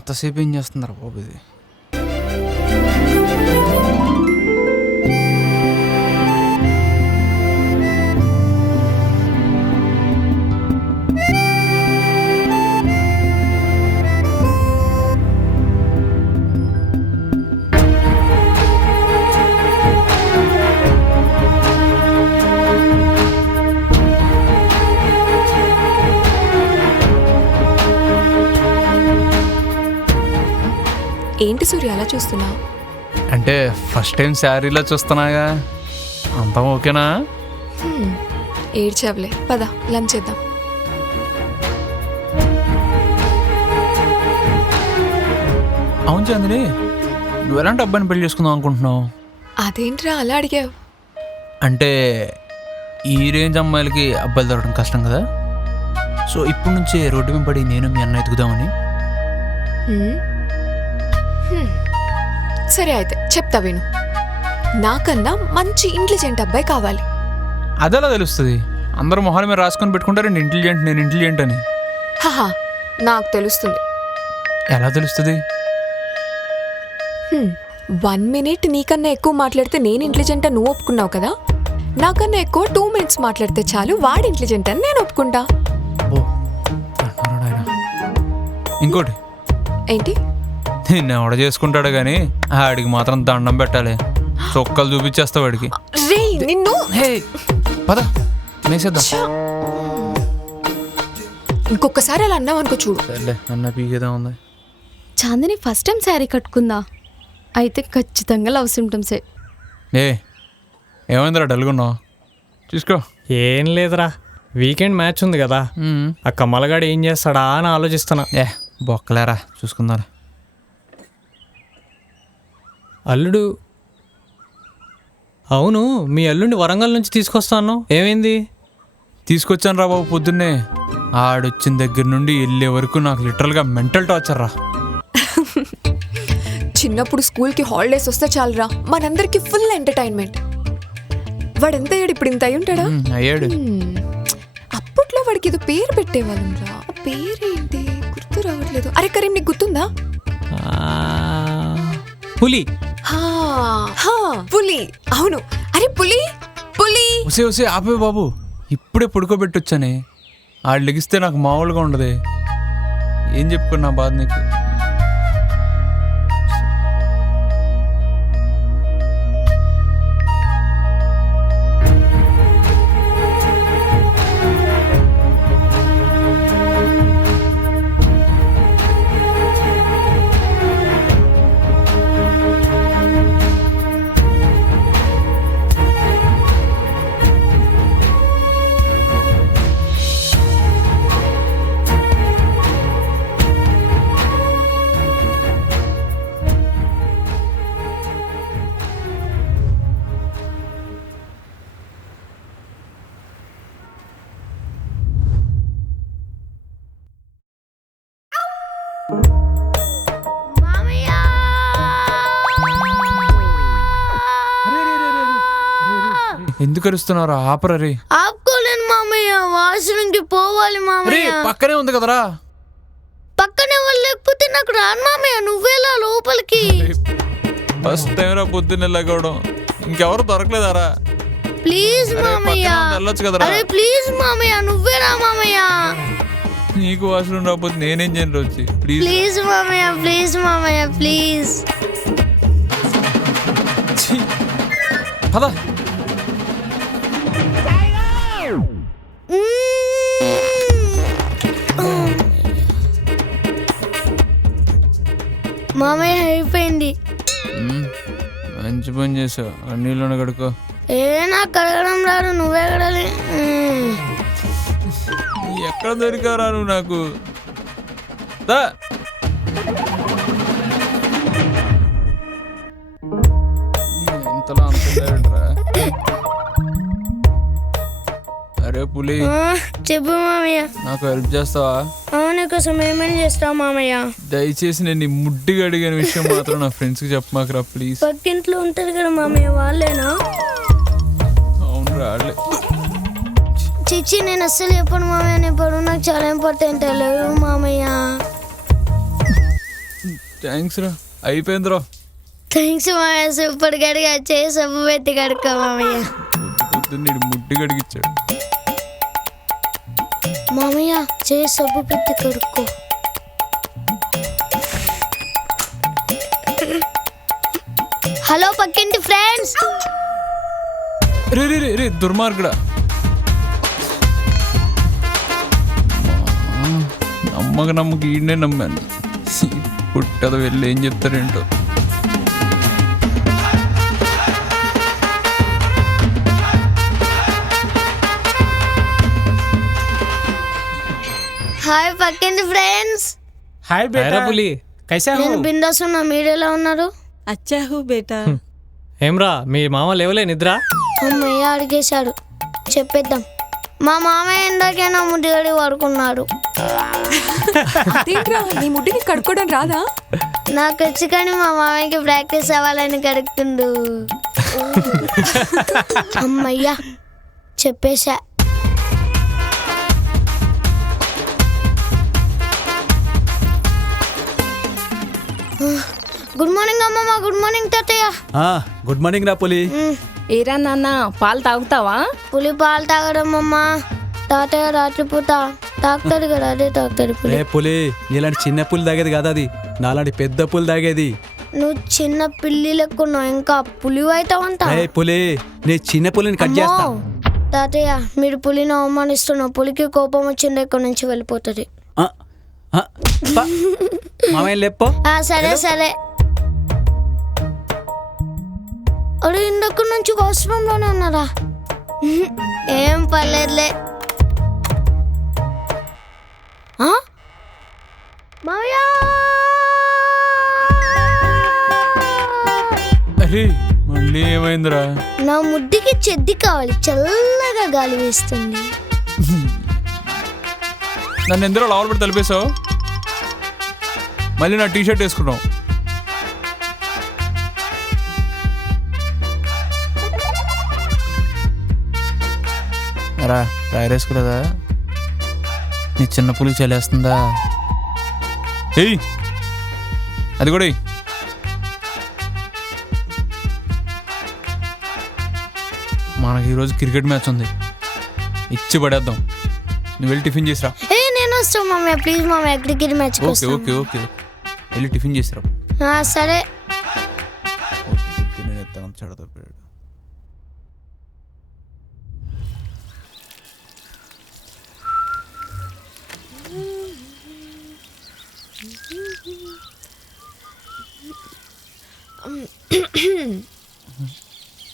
ఎంతసేపు ఏం చేస్తున్నారు బాబు ఇది? ఏంటి సూర్య అలా చూస్తున్నా? అంటే ఫస్ట్ టైం శారీలో చూస్తున్నాగా, అంతా ఓకేనా? ఏడ్చావులే, పద లంచ్ చేద్దాం. అవును చాందిని, నువ్వు ఎలాంటి అబ్బాయిని పెళ్లి చేసుకుందాం అనుకుంటున్నావు? అదేంట్రా అలా అడిగావు? అంటే ఈ రేంజ్ అమ్మాయిలకి అబ్బాయిలు దొరకడం కష్టం కదా, సో ఇప్పటి నుంచే రోడ్డు మీద పడి నేను మీ అన్న ఎదుగుదామని. సరే అయితే చెప్తా విను. నాకన్నా మంచి ఇంటెలిజెంట్ అబ్బాయి కావాలి. అదెలా తెలుస్తుంది? అందరూ మొహాల మీద రాసుకొని పెట్టుకుంటారు నేను ఇంటెలిజెంట్ అని. హహా, నాకు తెలుస్తుంది. ఎలా తెలుస్తుంది? 1 minute నీకన్నా ఎక్కువ మాట్లాడితే నేను ఇంటెలిజెంట్ అని నువ్వు ఒప్పుకున్నావు కదా, నాకన్నా ఎక్కువ 2 minutes మాట్లాడితే చాలు వాడు ఇంటెలిజెంట్ అని నేను ఒప్పుకుంటా. ఇంకోటి ఏంటి? నిన్ను ఎవడ చేసుకుంటాడు కానీ ఆడికి మాత్రం దండం పెట్టాలి, చొక్కలు చూపించేస్తా వాడికి. నిన్ను పద మేసేద్దాం. ఇంకొకసారి అలా అన్నావు అనుకో చూడు. అన్న పీకేదా ఉంది. చాందిని ఫస్ట్ టైం శారీ కట్టుకుందా? అయితే ఖచ్చితంగా లవ్ సిమ్టమ్సే. ఏమైందిరా డల్గున్నావు? చూసుకో. ఏం లేదురా, వీకెండ్ మ్యాచ్ ఉంది కదా, ఆ కమలగాడు ఏం చేస్తాడా అని ఆలోచిస్తున్నా. బొక్కలేరా, చూసుకుందాం. అల్లుడు, అవును మీ అల్లుడిని వరంగల్ నుంచి తీసుకొస్తాను, ఏమైంది? తీసుకొచ్చాను రా బాబు పొద్దున్నే. ఆడొచ్చిన దగ్గర నుండి వెళ్ళే వరకు నాకు లిటరల్గా మెంటల్ టార్చర్ రా. చిన్నప్పుడు స్కూల్కి హాలిడేస్ వస్తే చాలరా మనందరికి ఫుల్ ఎంటర్టైన్మెంట్. వాడెంత అయ్యాడు ఇప్పుడు? ఇంత అయి ఉంటాడా? అయ్యాడు. అప్పట్లో వాడికి ఏదో పేరు పెట్టేవాళ్ళం రా, పేరేంటి గుర్తు రావట్లేదు. అరే కరీం, నీకు గుర్తుందా? పులి. పులి, అవును. అరే పులి పులి. ఒసే ఆపే బాబు, ఇప్పుడే పడుకోబెట్టొచ్చానే. ఆడు లెగిస్తే నాకు మామూలుగా ఉండదే. ఏం చెప్పుకున్నా బాధ నీకు? ఎందుకు అరుస్తున్నారా? ఆపరా రే. ఆపుకోలేను మామయ్య, వాష్రూమ్కి పోవాలి మామయ్య. పక్కనే ఉంది కదరా. పక్కనే వాళ్ళు లేకపోతే నాకు రాను మామయ్య, నువ్వేలా లోపలికి. ఫస్ట్ టైం రా పొద్దున్న లెగవడం, ఇంకెవరు దొరకలేదారా? ప్లీజ్ మామయ్య, వెళ్ళొచ్చు కదరా. అరే ప్లీజ్ మామయ్య, నువ్వేరా మామయ్య. నీకు వాష్రూమ్ రాకపోతే నేనేం చేయను వచ్చి. ప్లీజ్ మామయ్య, ప్లీజ్ మామయ్య, ప్లీజ్. పద. మామయ్య అయిపోయింది. మంచి పని చేసావు. నీళ్ళని కడుకో. నాకు కడగడం రాదు, నువ్వే కడాలి. ఎక్కడ దొరికారా నువ్వు నాకు? ఇంతలో అంతరా. అరే పులి, చెప్పు మామయ్య. నాకు హెల్ప్ చేస్తావా? నీకోసం ఏమేమి చేస్తావు మామయ్య? దయచేసి నేను ఈ ముడ్డిగా అడిగిన విషయం మాత్రం నా ఫ్రెండ్స్కి చెప్పమాకరా ప్లీజ్. పక్కింట్లో ఉంటారు కదా మామయ్య, వాళ్ళేనా? అవును రాలే. చిచ్చి, నేను అస్సలు చెప్పను మామయ్య, నీ పరువు నాకు చాలా ఇంపార్టెంట్. లేవు మామయ్య. థ్యాంక్స్ రా, అయిపోయిందిరా. థ్యాంక్స్ మామయ్య, సూపర్ గడిగా చేసి సబ్బు పెట్టి కడుక్కో మామయ్య. పొద్దున్న ముడ్డి గడిగిచ్చాడు. మామయ్య చేసి సబ్బు పెట్టి కడుక్కో. హలో పక్కింటి ఫ్రెండ్స్. రే రే రే రే దుర్మార్గుడా, నమ్మకి ఈడనే నమ్మాను. పుట్టదు వెళ్ళి ఏం చెప్తారేంటో. హాయ్ పక్కింటి ఫ్రెండ్స్. హాయ్ బేటా పులి కైసా హో? నేను బిందాస్ ఉన్నా, మీరు ఎలా ఉన్నారు? అచ్చాహు బేటా. ఏమ్రా మీ మామ లేవలే నిద్ర? అమ్మయ్య అడిగేశాడు, చెప్పేద్దాం. మా మామయ్య ఇందాకైనా ముడ్డిగడి పడుకున్నాడు. అదేంట్రా నీ ముడ్డిని కడుక్కోవడం రాదా? నాకు వచ్చి కానీ మా మామయ్యకి ప్రాక్టీస్ అవ్వాలని కడుక్కుండు. అమ్మయ్యా చెప్పేశా. గుడ్ మార్నింగ్ అమ్మమ్మ. గుడ్ మార్నింగ్ తాతయ్య. గుడ్ మార్నింగ్ రా పులి. ఏరా నాన్న పాలు తాగుతావా? పులి పాలు తాగడం అమ్మ. తాతయ్య రాత్రిపూట తాగుతాడు కదా, అదే తాగుతాడు పులి. ఏ పులి, నీలాంటి చిన్న పులి తాగేది కాదు అది, నాలాంటి పెద్ద పులి తాగేది. నువ్వు చిన్న పిల్లి లెక్కున్నావు, ఇంకా పులి అవుతావంట. ఏ పులి, నీ చిన్న పులిని కట్ చేస్తా. తాతయ్య మీరు పులిని అవమానిస్తున్నావు. పులికి కోపం వచ్చింది, ఇక్కడ నుంచి వెళ్ళిపోతుంది. మామయ్య లేపో. సరే సరే. అరే ఇందక్కడి నుంచి వాష్రూమ్లోనే ఉన్నారా? ఏం పర్లేదులే. మామయ్య అరే మళ్ళీ ఏమైందిరా? నా ముడ్డికి చెద్ది కావాలి, చల్లగా గాలి వేస్తుంది. నన్ను ఎందులో లోపల పెట్టి తలిపేశావు? మళ్ళీ నా టీషర్ట్ వేసుకున్నావు. రా టైర్ వేసుకోలేదా? నీ చిన్న పులికి చలేస్తుందా? ఏయ్ అది కూడా మనకి ఈరోజు క్రికెట్ మ్యాచ్ ఉంది, ఇచ్చి పడేద్దాం. నువ్వు వెళ్ళి టిఫిన్ చేసిరా. నేను వస్తాను మామయ్య, ప్లీజ్ మామయ్య, cricket match. Okay okay okay వెళ్ళి టిఫిన్ చేసిరా. సరే.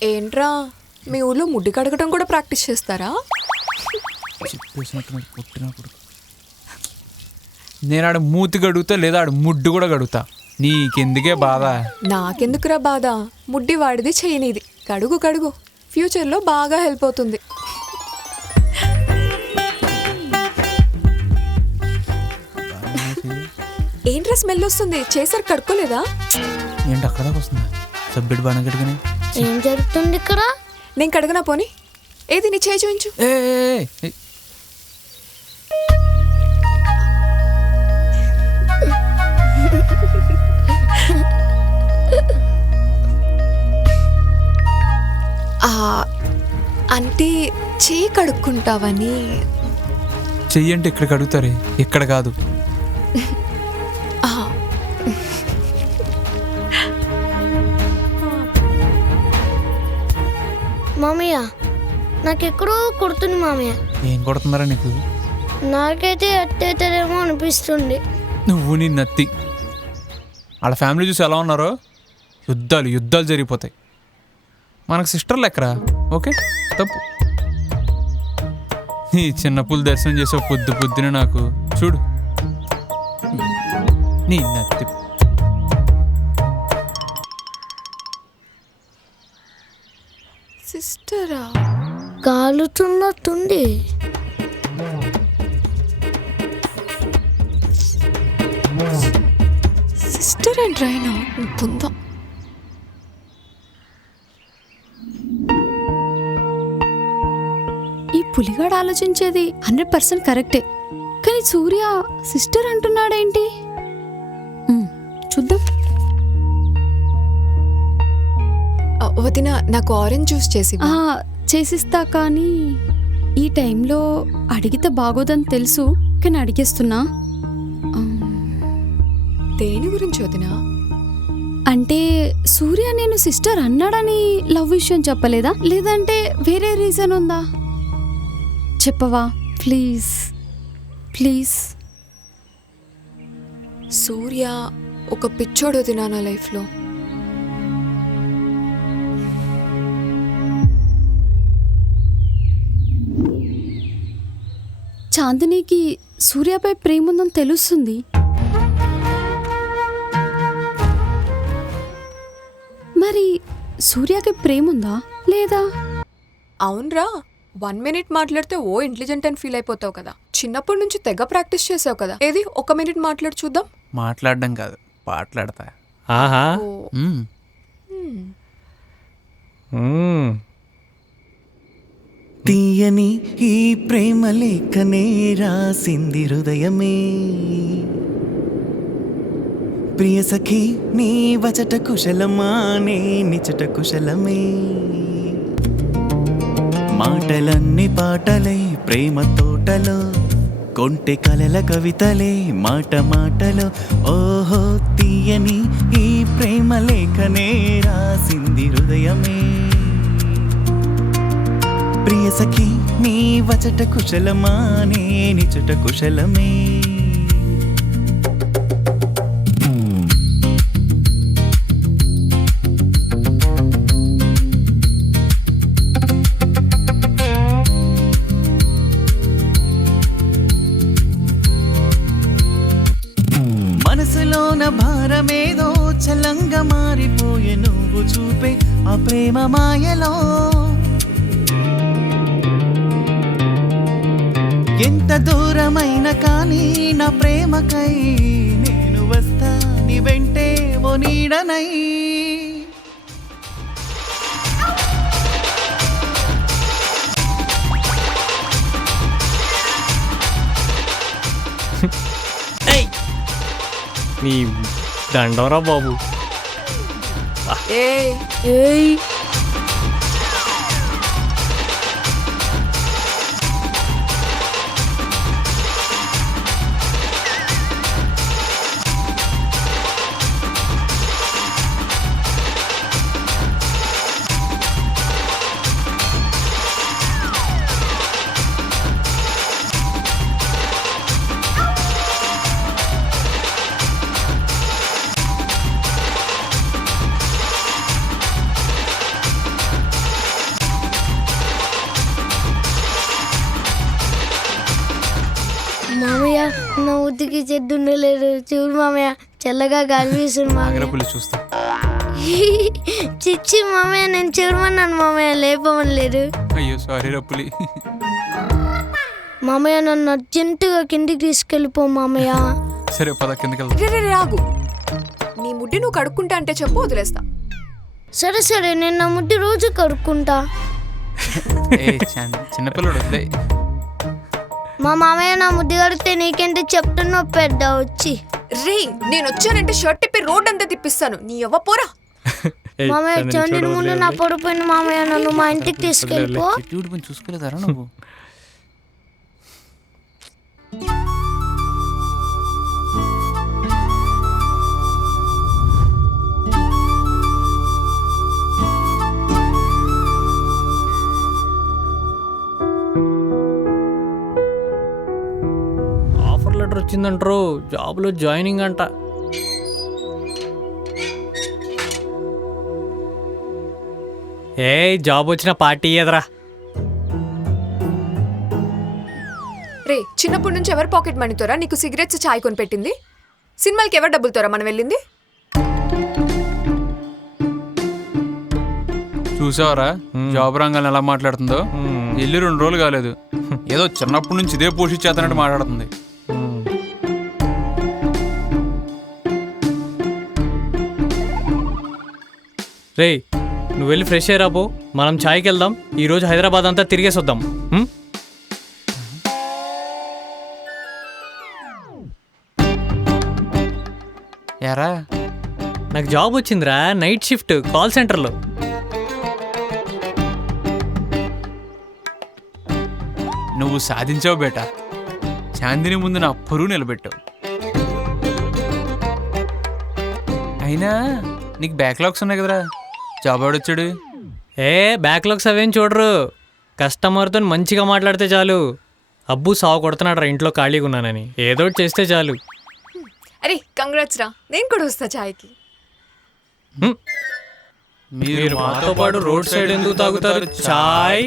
ఏంట్రా మీ ఊళ్ళో ముడ్డి కడగటం కూడా ప్రాక్టీస్ చేస్తారా? నేను ఆడ మూతి గడుగుతా లేదా ఆడ ముడ్డు కూడా గడుగుతా, నీకెందుకే బాధ? నాకెందుకురా బాధ? ముడ్డి వాడిది చేయనిది. కడుగు కడుగు, ఫ్యూచర్లో బాగా హెల్ప్ అవుతుంది. ఏంట్రా స్మెల్ వస్తుంది? చేసారు కడుక్కోలేదా? ఏంటి అక్కడ దాకా వస్తుందా? సబ్బెడ్ బాగా కడిగినా. ఏం జరుగుతుంది ఇక్కడ? నేను కడగనా పోనీ? ఏది నీ చేయి చూపించు. అంటే చేయి కడుక్కుంటావని. చెయ్యి అంటే ఇక్కడ కడుగుతారే, ఇక్కడ కాదు. మామయ్య నాకెక్కడో కొడుతుంది మామయ్య. ఏం కొడుతున్నారా నీకు? నాకైతే ఎట్టేతరేమో అనిపిస్తుంది. నువ్వు నీ నత్తి. వాళ్ళ ఫ్యామిలీ చూసి ఎలా ఉన్నారో, యుద్ధాలు జరిగిపోతాయి. మనకు సిస్టర్ లెక్కరా. ఓకే తప్పు. నీ చిన్న పులు దర్శనం చేసే పొద్దునే నాకు చూడు నీ నత్తి. సిస్టరా కాలుతున్నట్టుంది. సిస్టర్ ఏంట్రా అయినా ఉంటుందా? ఈ పులిగాడు ఆలోచించేది 100% కరెక్టే, కానీ సూర్య సిస్టర్ అంటున్నాడేంటి? చూద్దాం. వదిన నాకు ఆరెంజ్ జ్యూస్ చేసి చేసిస్తా, కానీ ఈ టైంలో అడిగితే బాగోదని తెలుసు, కానీ అడిగేస్తున్నా. దేని గురించి వదిన? అంటే సూర్య నేను సిస్టర్ అన్నాడని లవ్ విషయం చెప్పలేదా, లేదంటే వేరే రీజన్ ఉందా? చెప్పవా ప్లీజ్ ప్లీజ్. సూర్య ఒక పిచ్చోడు వదిన నా లైఫ్లో. చాందినికి సూర్యపై ప్రేమ ఉందని తెలుస్తుంది. మరి సూర్యకి ప్రేమ ఉందా లేదా? అవునరా, 1 minute మాట్లాడితే ఓ ఇంటెలిజెంట్ అని ఫీల్ అయిపోతావు కదా. చిన్నప్పటి నుంచి తెగ ప్రాక్టీస్ చేసావు కదా. ఏది 1 minute మాట్లాడి చూద్దాం. మాట్లాడడం కాదు, పాటలాడతా. ఆహా. తీయని ఈ ప్రేమ లేఖనే రాసింది హృదయమే, ప్రియ సఖి నీ వచట కుశలమా నే నిచట కుశలమే, మాటలన్నీ పాటలై ప్రేమ తోటలో, కొంటె కలల కవితలే మాట మాటలో, ఓహో తీయని ఈ ప్రేమ లేఖనే రాసింది హృదయమే, ప్రియ సఖి నీ వచట కుశలమా నే నిచట కుశలమే. మనసులోన భారమేదో చలంగా మారిపోయే నువ్వు చూపే ఆ ప్రేమ మాయలో, ఎంత దూరమైన కానీ నా ప్రేమకై నేను వస్తా నీ వెంటే ఓ నీడనై. నీ దండవరా బాబు. ఏయ్ మామయ్య నా ఉద్దికి చెడ్డు ఉండలేదు చూడు మామయ్య, చల్లగా గాలి వీస్తుంది మామయ్య. పులి చూస్తా. చిచ్చి మామయ్య నేను చూడమన్నాను మామయ్య, లేపమని లేదు. అయ్యో సారీ రప్పులి. మామయ్య నన్ను అర్జెంటుగా కిందికి తీసుకెళ్ళిపో మామయ్య. సరే పద కిందకి వెళ్దాం. రే ఆగు. నీ ముడ్డి నువ్వు కడుక్కుంటా అంటే చెప్పు, వదిలేస్తా. సరే సరే నేను నా ముడ్డి రోజు కడుక్కుంటా. చిన్నపిల్లడు వద్దే. మా మామయ్య నా ముడ్డి కడితే నీకేంటి చెప్తున్నా పెద్ద వచ్చి. రే నేను వచ్చానంటే షర్ట్ తిప్పి రోడ్ అంతా తిప్పిస్తాను. నీ ఎవ్వ పోరా. మామయ్య చంద్రుని ముందు నా పొడిపోయిన మామయ్య నన్ను మా ఇంటికి తీసుకెళ్ళిపో. చూసుకోలేదారా నువ్వు? ఆఫర్ లెటర్ వచ్చిందంటారు, జాబ్లో జాయినింగ్ అంట. ఏ జాబ్ వచ్చిన పార్టీ ఎదరా. రే చిన్నప్పటి నుంచి ఎవరు పాకెట్ మనీతోరా నీకు సిగరెట్స్ చాయ్ కొని పెట్టింది? సినిమాలకి ఎవరు డబ్బులతోరా మనం వెళ్ళింది? చూసావరా జాబ్ రంగాన్ని ఎలా మాట్లాడుతుందో? వెళ్ళి 2 రోజులు కాలేదు, ఏదో చిన్నప్పటి నుంచి ఇదే పోషించేతనట్టు మాట్లాడుతుంది. రే నువ్వు వెళ్ళి ఫ్రెష్ అయ్యి రాబో, మనం ఛాయ్కి వెళ్దాం. ఈరోజు హైదరాబాద్ అంతా తిరిగేసి వద్దాం. యారా నాకు జాబ్ వచ్చిందిరా, నైట్ షిఫ్ట్ కాల్ సెంటర్లో. నువ్వు సాధించావు బేటా. చాందిని ముందు నా పరువు నిలబెట్టావు. అయినా నీకు బ్యాక్లాగ్స్ ఉన్నాయి కదరా, జాబ్ ఎవడొచ్చాడు? బ్యాక్లాగ్స్ అవేం చూడరు. కస్టమర్తో మంచిగా మాట్లాడితే చాలు. అబ్బు సాగు కొడుతున్నాడు రా ఇంట్లో ఖాళీగా ఉన్నానని. ఏదో ఒకటి చేస్తే చాలు. అరే కంగ్రాట్స్ రా, నేను కూడా వస్తా చాయ్కి. మీరు మాతో పాటు రోడ్ సైడ్ ఎందుకు తాగుతారు చాయ్?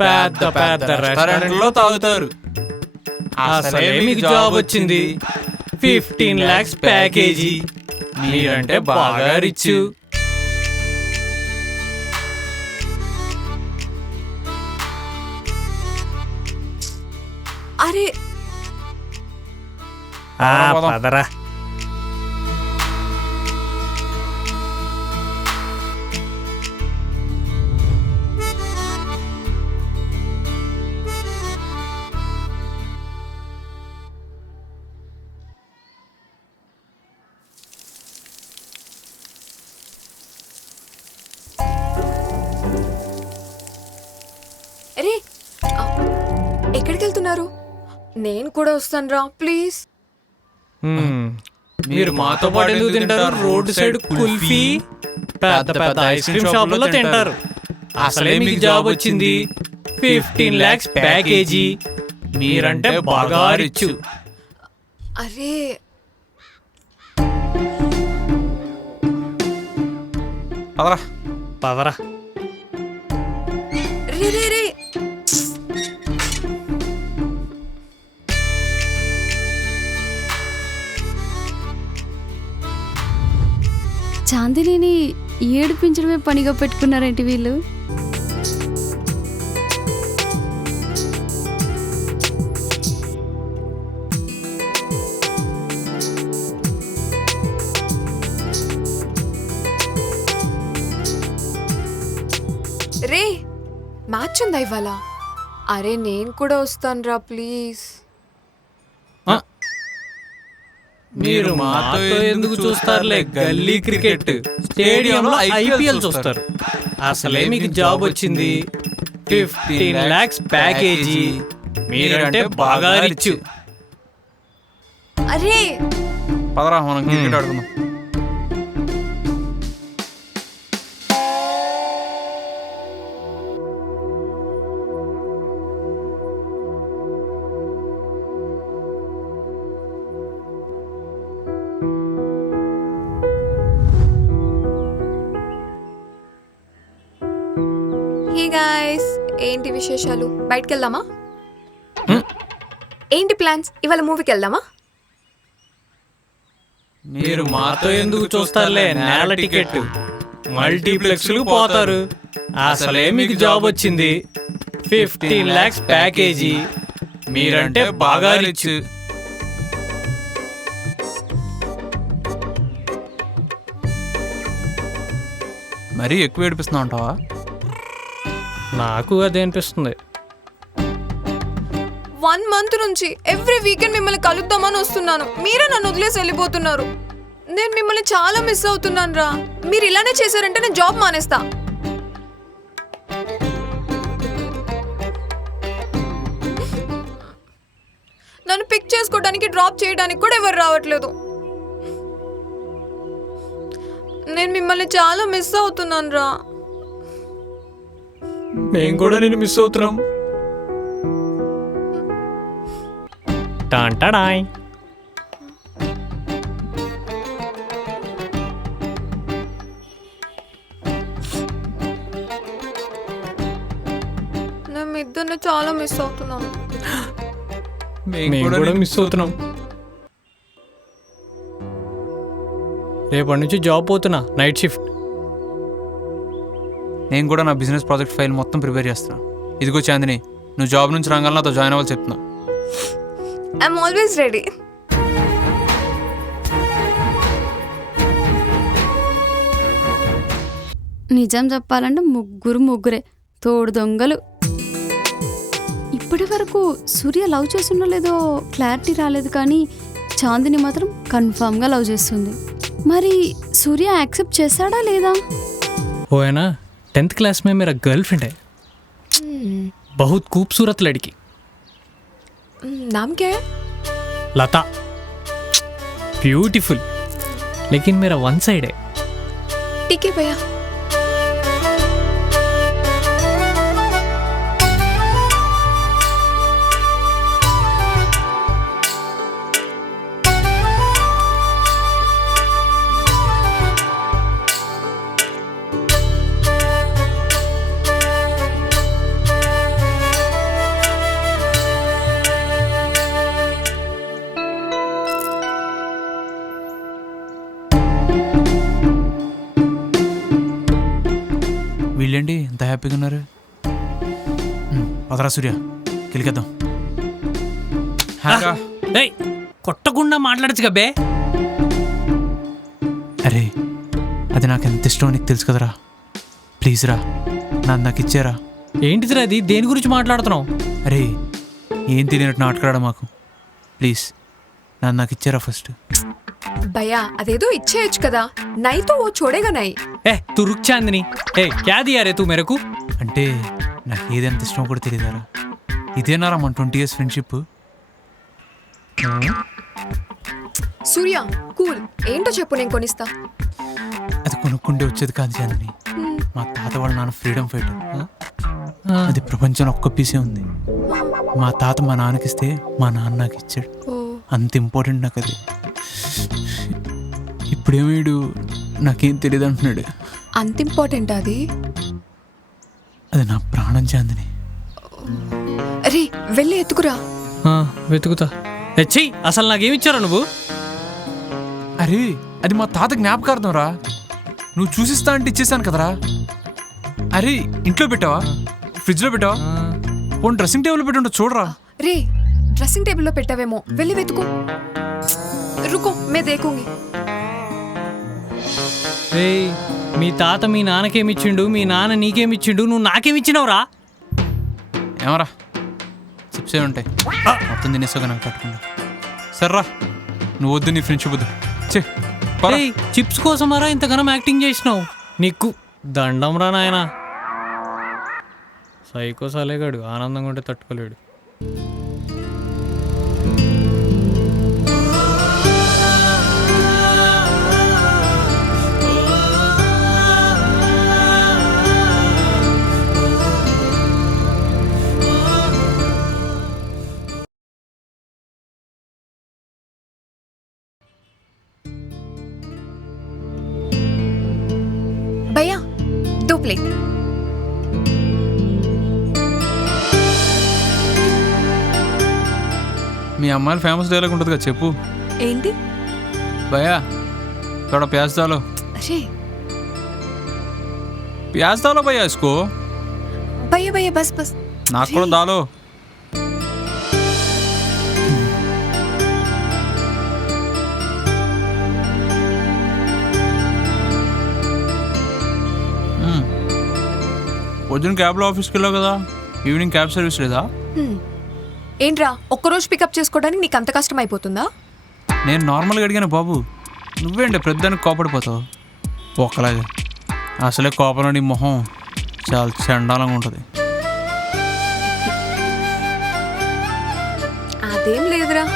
పెద్ద పెద్ద రెస్టారెంట్లో తాగుతారు. అసలే మీకు జాబ్ వచ్చింది, 15 lakhs ప్యాకేజీ. మీరంటే బాగా రిచ్. అరే పదరా. అరే ఎక్కడికి వెళ్తున్నారు? నేను కూడా వస్తాను రా ప్లీజ్. మీరు మాతో పాటు ఎందుకు తింటారు? రోడ్ సైడ్ కుల్ఫీ, పెద్ద పెద్ద ఐస్ క్రీమ్ షాపుల్లో తింటారు. అసలే మీకు జాబ్ వచ్చింది, 15 lakhs ప్యాకేజీ. మీరంటే బాగా రిచ్. అరే పదరా పదరా. రే రే రే చాందినిని ఏడిపించడమే పనిగా పెట్టుకున్నారేంటి వీళ్ళు? రే మ్యాచ్ ఉందా ఇవాళ? అరే నేను కూడా వస్తాను రా ప్లీజ్. మీరు మాతో ఎందుకు చూస్తారులే, గల్లీ క్రికెట్ స్టేడియంలో ఐపీఎల్ చూస్తారు. అసలే మీకు జాబ్ వచ్చింది, 15 lakhs ప్యాకేజీ. మీరంటే బాగా రిచ్. అరే పదరా మనం క్రికెట్ ఆడుకుందాం. హే గాయ్స్, ఏంటి విశేషాలు? బయటికి వెళ్దామా? ఏంటి ప్లాన్స్? ఇవాళ మూవీకి వెళ్దామా? మీరు మాతో ఎందుకు చూస్తారులే, నేల టికెట్ మల్టీప్లెక్స్లు పోతారు. అసలే మీకు జాబ్ వచ్చింది, 15 lakhs ప్యాకేజీ. మీరంటే బాగా రిచ్. మరీ ఎక్కువ ఏడిపిస్తున్నావు అంటావా? నాకు అదే అనిపిస్తుంది. 1 month నుంచి ఎవ్రీ వీకెండ్ మిమ్మల్ని కలుద్దామని వస్తున్నాను, మీరే నన్ను వదిలేసి వెళ్ళిపోతున్నారు. నేను మిమ్మల్ని చాలా మిస్ అవుతున్నాను రా. మీరు ఇలానే చేశారంటే నేను జాబ్ మానేస్తా. నన్ను పిక్ చేసుకోవడానికి, డ్రాప్ చేయడానికి కూడా ఎవరు రావట్లేదు. నేను మిమ్మల్ని చాలా మిస్ అవుతున్నాను రా. మేము కూడా నేను మిస్ అవుతున్నాం. టాంటాడాయ్. నేను మీ ఇద్దరిని చాలా మిస్ అవుతున్నాను. మేము కూడా మిస్ అవుతున్నాం. రేపటి నుంచి జాబ్ పోతున్నా, నైట్ షిఫ్ట్. నేను కూడా నా బిజినెస్ ప్రాజెక్ట్ ఫైల్ మొత్తం ప్రిపేర్ చేస్తున్నా. ఇదిగో చాందిని, నువ్వు జాబ్ నుంచి రంగాల్లో నాతో జాయిన్ అవ్వాలి చెప్తున్నా. I'm always ready. నిజం చెప్పాలంటే ముగ్గురే తోడు దొంగలు. ఇప్పటి వరకు సూర్య లవ్ చేస్తున్నా లేదో క్లారిటీ రాలేదు, కానీ చాందిని మాత్రం కన్ఫామ్గా లవ్ చేస్తుంది. మరి సూర్య యాక్సెప్ట్ చేశాడా లేదా? वो है ना 10th क्लास में मेरा गर्लफ्रेंड है, बहुत खूबसूरत लड़की, नाम क्या है? लता, ब्यूटीफुल, लेकिन मेरा वन साइड है. ठीक है भैया. వీళ్ళేంటి ఇంత హ్యాపీగా ఉన్నారు? పదరా సూర్య, కిలికేద్దాం. ఏయ్, కొట్టకుండా మాట్లాడచ్చు కబ్బే. అరే అది నాకు ఎంత ఇష్టం నీకు తెలుసు కదరా. ప్లీజ్ రా, నాకు ఇచ్చారా. ఏంటిదిరా అది? దేని గురించి మాట్లాడుతున్నావు? అరే ఏం తెలియనట్టు నాటకాడా మాకు. ప్లీజ్ నాకు ఇచ్చారా ఫస్ట్. భయ్యా అదేదో ఇచ్చేయచ్చు కదా. నై తో ఓ చోడేగా నై. ఏ తు రుక్ చాందిని, ఏ క్యా దియా రే తూ మేరకు? అంటే నాకు ఏది ఎంత ఇష్టమో కూడా తెలియదారా. ఇదేనారా మన 20 years ఫ్రెండ్షిప్. సూర్య కూల్, ఏంటో చెప్పు, నేను కొనిస్తా. అది కొనుక్కుంటే వచ్చేది కాదు చాందిని. మా తాత వాళ్ళ నాన్న ఫ్రీడమ్ ఫైటర్. అది ప్రపంచంలో ఒక్క పీసే ఉంది. మా తాత మా నాన్నకిస్తే మా నాన్న నాకు ఇచ్చాడు. అంత ఇంపార్టెంట్ నాకు అది. ఇప్పుడేమీడు నాకేం తెలియదు అంటున్నాడు. అంత ఇంపార్టెంట్ అది? అది నా ప్రాణం చాందిని. అరే వెళ్ళి ఎత్తుకురా. వెతుకుతా. తెచ్చి అసలు నాకేమిచ్చారా నువ్వు? అరే అది మా తాత జ్ఞాపకార్థం రా. నువ్వు చూసిస్తా అంటే ఇచ్చేసాను కదరా. అరే ఇంట్లో పెట్టావా? ఫ్రిడ్జ్లో పెట్టావా? పోనీ డ్రెస్సింగ్ టేబుల్లో పెట్టుంటో చూడరా. రే డ్రెస్సింగ్ టేబుల్లో పెట్టావేమో, వెళ్ళి వెతుకు. రుకో మే దేకూంగి. రే మీ తాత మీ నాన్నకేమిచ్చిండు, మీ నాన్న నీకేమిచ్చిండు, నువ్వు నాకేమిచ్చినావురా? ఏమరా చిప్స్ ఉంటాయి మొత్తం తినేసాగా నాకు పట్టుకుంటా. సర్రా నువ్వు వద్దు, నీ ఫ్రెండ్షిప్ వద్దు. చిప్స్ కోసమారా ఇంతగానం యాక్టింగ్ చేసినావు? నీకు దండం రా నాయనా. సైకో సలేగాడు, ఆనందంగా ఉంటే తట్టుకోలేడు. భయ్యా 2 ప్లేట్. మీ అమ్మాయిలు ఫేమస్ డైలాగ్ ఉంటుంది కదా, చెప్పు. ఏంటి? భయ్యా थोड़ा प्याज डालो. अरे प्याज डालो भैया इसको. भैया भैया बस बस. नाक को डालो. పొద్దున క్యాబ్లో ఆఫీస్కి వెళ్ళావు కదా, ఈవినింగ్ క్యాబ్ సర్వీస్ లేదా? ఏంట్రా ఒక్కరోజు పికప్ చేసుకోవడానికి నీకు అంత కష్టం అయిపోతుందా? నేను నార్మల్గా అడిగాను బాబు, నువ్వేంటి ప్రతిదానికి కోపడిపోతావు ఒకలాగే. అసలే కోపంలో నీ మొహం చాలా చండాలంగా ఉంటుంది. అదేం లేదురా,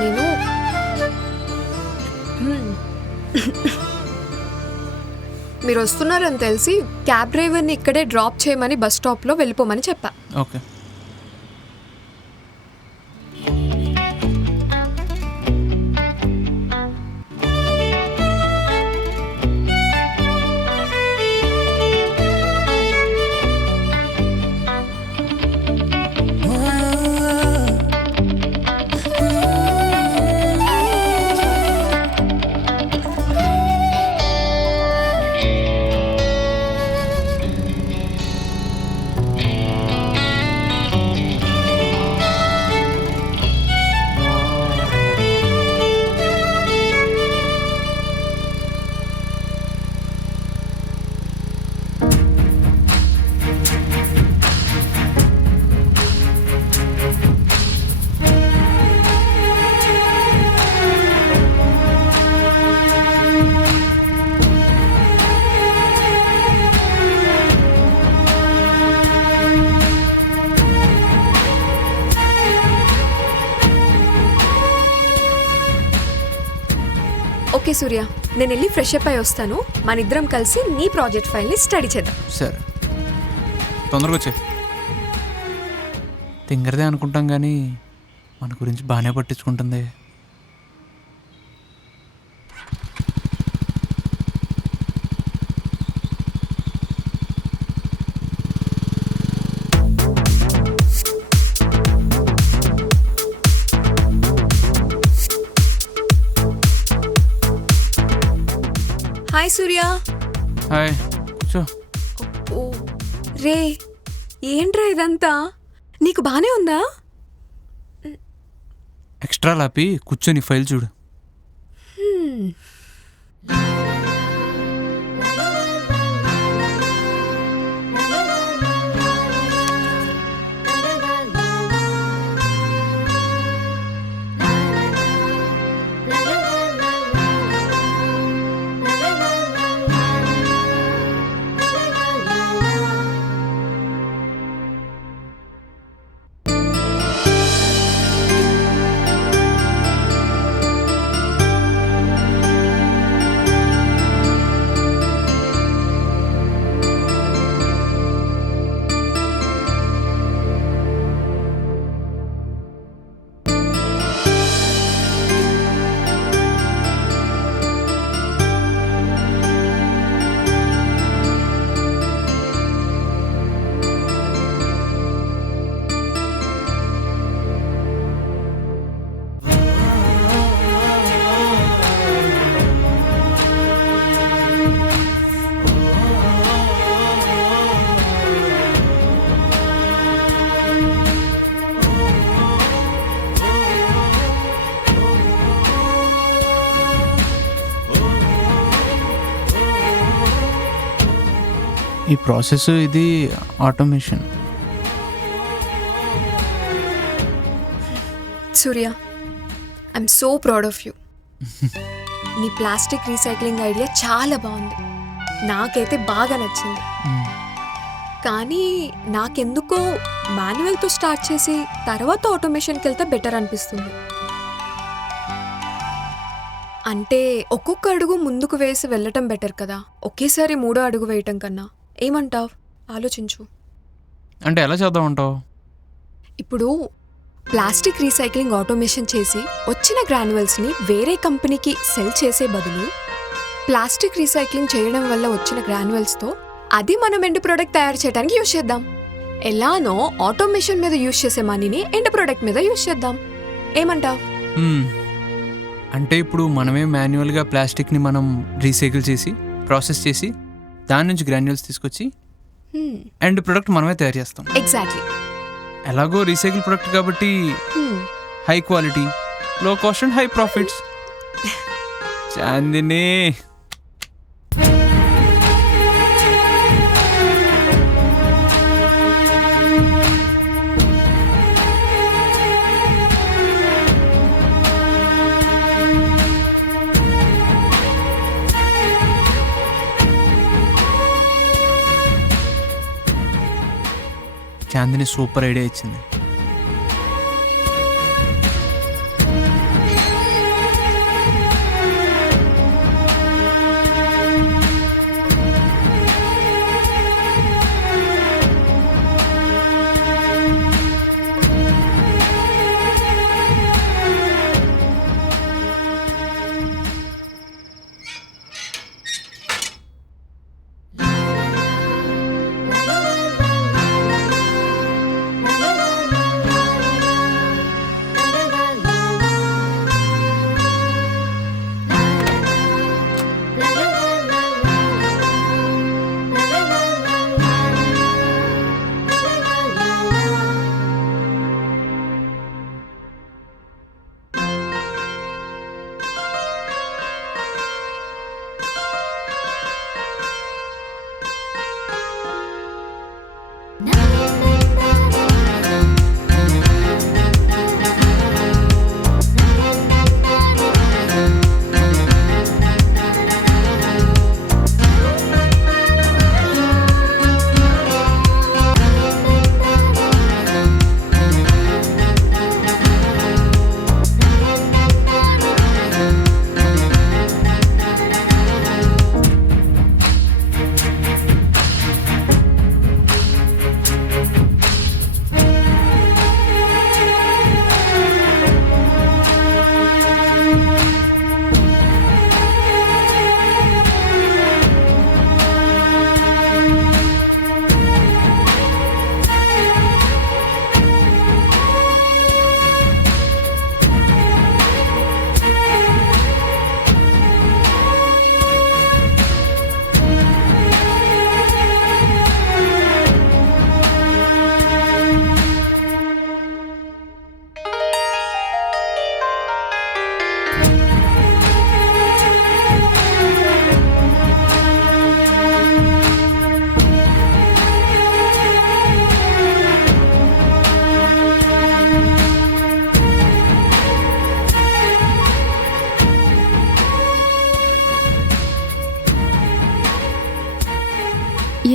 నేను మీరు వస్తున్నారని తెలిసి క్యాబ్ డ్రైవర్ని ఇక్కడే డ్రాప్ చేయమని బస్ స్టాప్లో వెళ్ళిపోమని చెప్పా. ఓకే. ఓకే సూర్య, నేను వెళ్ళి ఫ్రెష్ అప్ అయి వస్తాను. మన ఇద్దరం కలిసి నీ ప్రాజెక్ట్ ఫైల్ని స్టడీ చేద్దాం. సరే, తొందరగా వచ్చే. తింగరదే అనుకుంటాం కానీ మన గురించి బాగానే పట్టించుకుంటుంది. హాయ్ సూర్య. హాయ్, కూర్చో. ఓ రే, ఏంట్రా ఇదంతా? నీకు బానే ఉందా? ఎక్స్ట్రా లాపి కూర్చొని ఫైల్ చూడు. ఈ ప్రాసెస్ ఇది automation. Surya, I'm so proud of you. నీ ప్లాస్టిక్ రీసైక్లింగ్ ఐడియా చాలా బాగుంది, నాకైతే బాగా నచ్చింది. కానీ నాకెందుకో మాన్యువల్తో స్టార్ట్ చేసి తర్వాత ఆటోమేషన్కి వెళ్తే బెటర్ అనిపిస్తుంది. అంటే ఒక్కొక్క అడుగు ముందుకు వేసి వెళ్ళటం బెటర్ కదా, ఒకేసారి 3వ అడుగు వేయటం కన్నా. ఏమంటావ్? ఆలోచించు. అంటే ఎలా చేద్దాం అంటావు? ఇప్పుడు ప్లాస్టిక్ రీసైక్లింగ్ ఆటోమేషన్ చేసి వచ్చిన గ్రాన్యువల్స్ని వేరే కంపెనీకి సెల్ చేసే బదులు ప్లాస్టిక్ రీసైక్లింగ్ చేయడం వల్ల వచ్చిన గ్రాన్యువల్స్తో అది మనం ఎండ్ ప్రోడక్ట్ తయారు చేయడానికి యూజ్ చేద్దాం. ఎలానో ఆటోమేషన్ మీద యూజ్ చేసే మనీని ఎండ్ ప్రోడక్ట్ మీద యూజ్ చేద్దాం. ఏమంటావ్? అంటే ఇప్పుడు మనమే మాన్యువల్గా ప్లాస్టిక్ని మనం రీసైకిల్ చేసి ప్రాసెస్ చేసి దాని నుంచి గ్రాన్యువల్స్ తీసుకొచ్చి ఎండ్ ప్రోడక్ట్ మనమే తయారు చేస్తాం. ఎగ్జాక్ట్లీ. ఎలాగో రీసైకిల్ ప్రోడక్ట్ కాబట్టి high quality, low cost and high profits. Chandini, Chandini super idea ఇచ్చింది.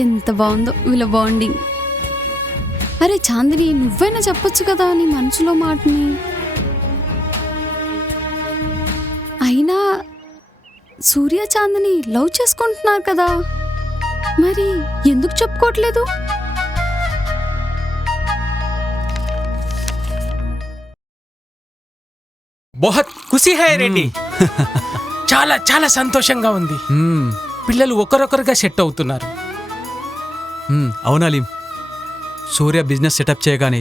ఎంత బాగుందో వీళ్ళ బాండింగ్. అరే చాందిని, నువ్వైనా చెప్పొచ్చు కదా నీ మనసులో మాటని. అయినా సూర్య చాందిని లవ్ చేసుకుంటున్నారు కదా, మరి ఎందుకు చెప్పుకోవట్లేదు? బహుత్ ఖుషి హై రెడ్డి. చాలా చాలా సంతోషంగా ఉంది. పిల్లలు ఒకరొకరుగా సెట్ అవుతున్నారు. అవునాలీం, సూర్య బిజినెస్ సెటప్ చేయగానే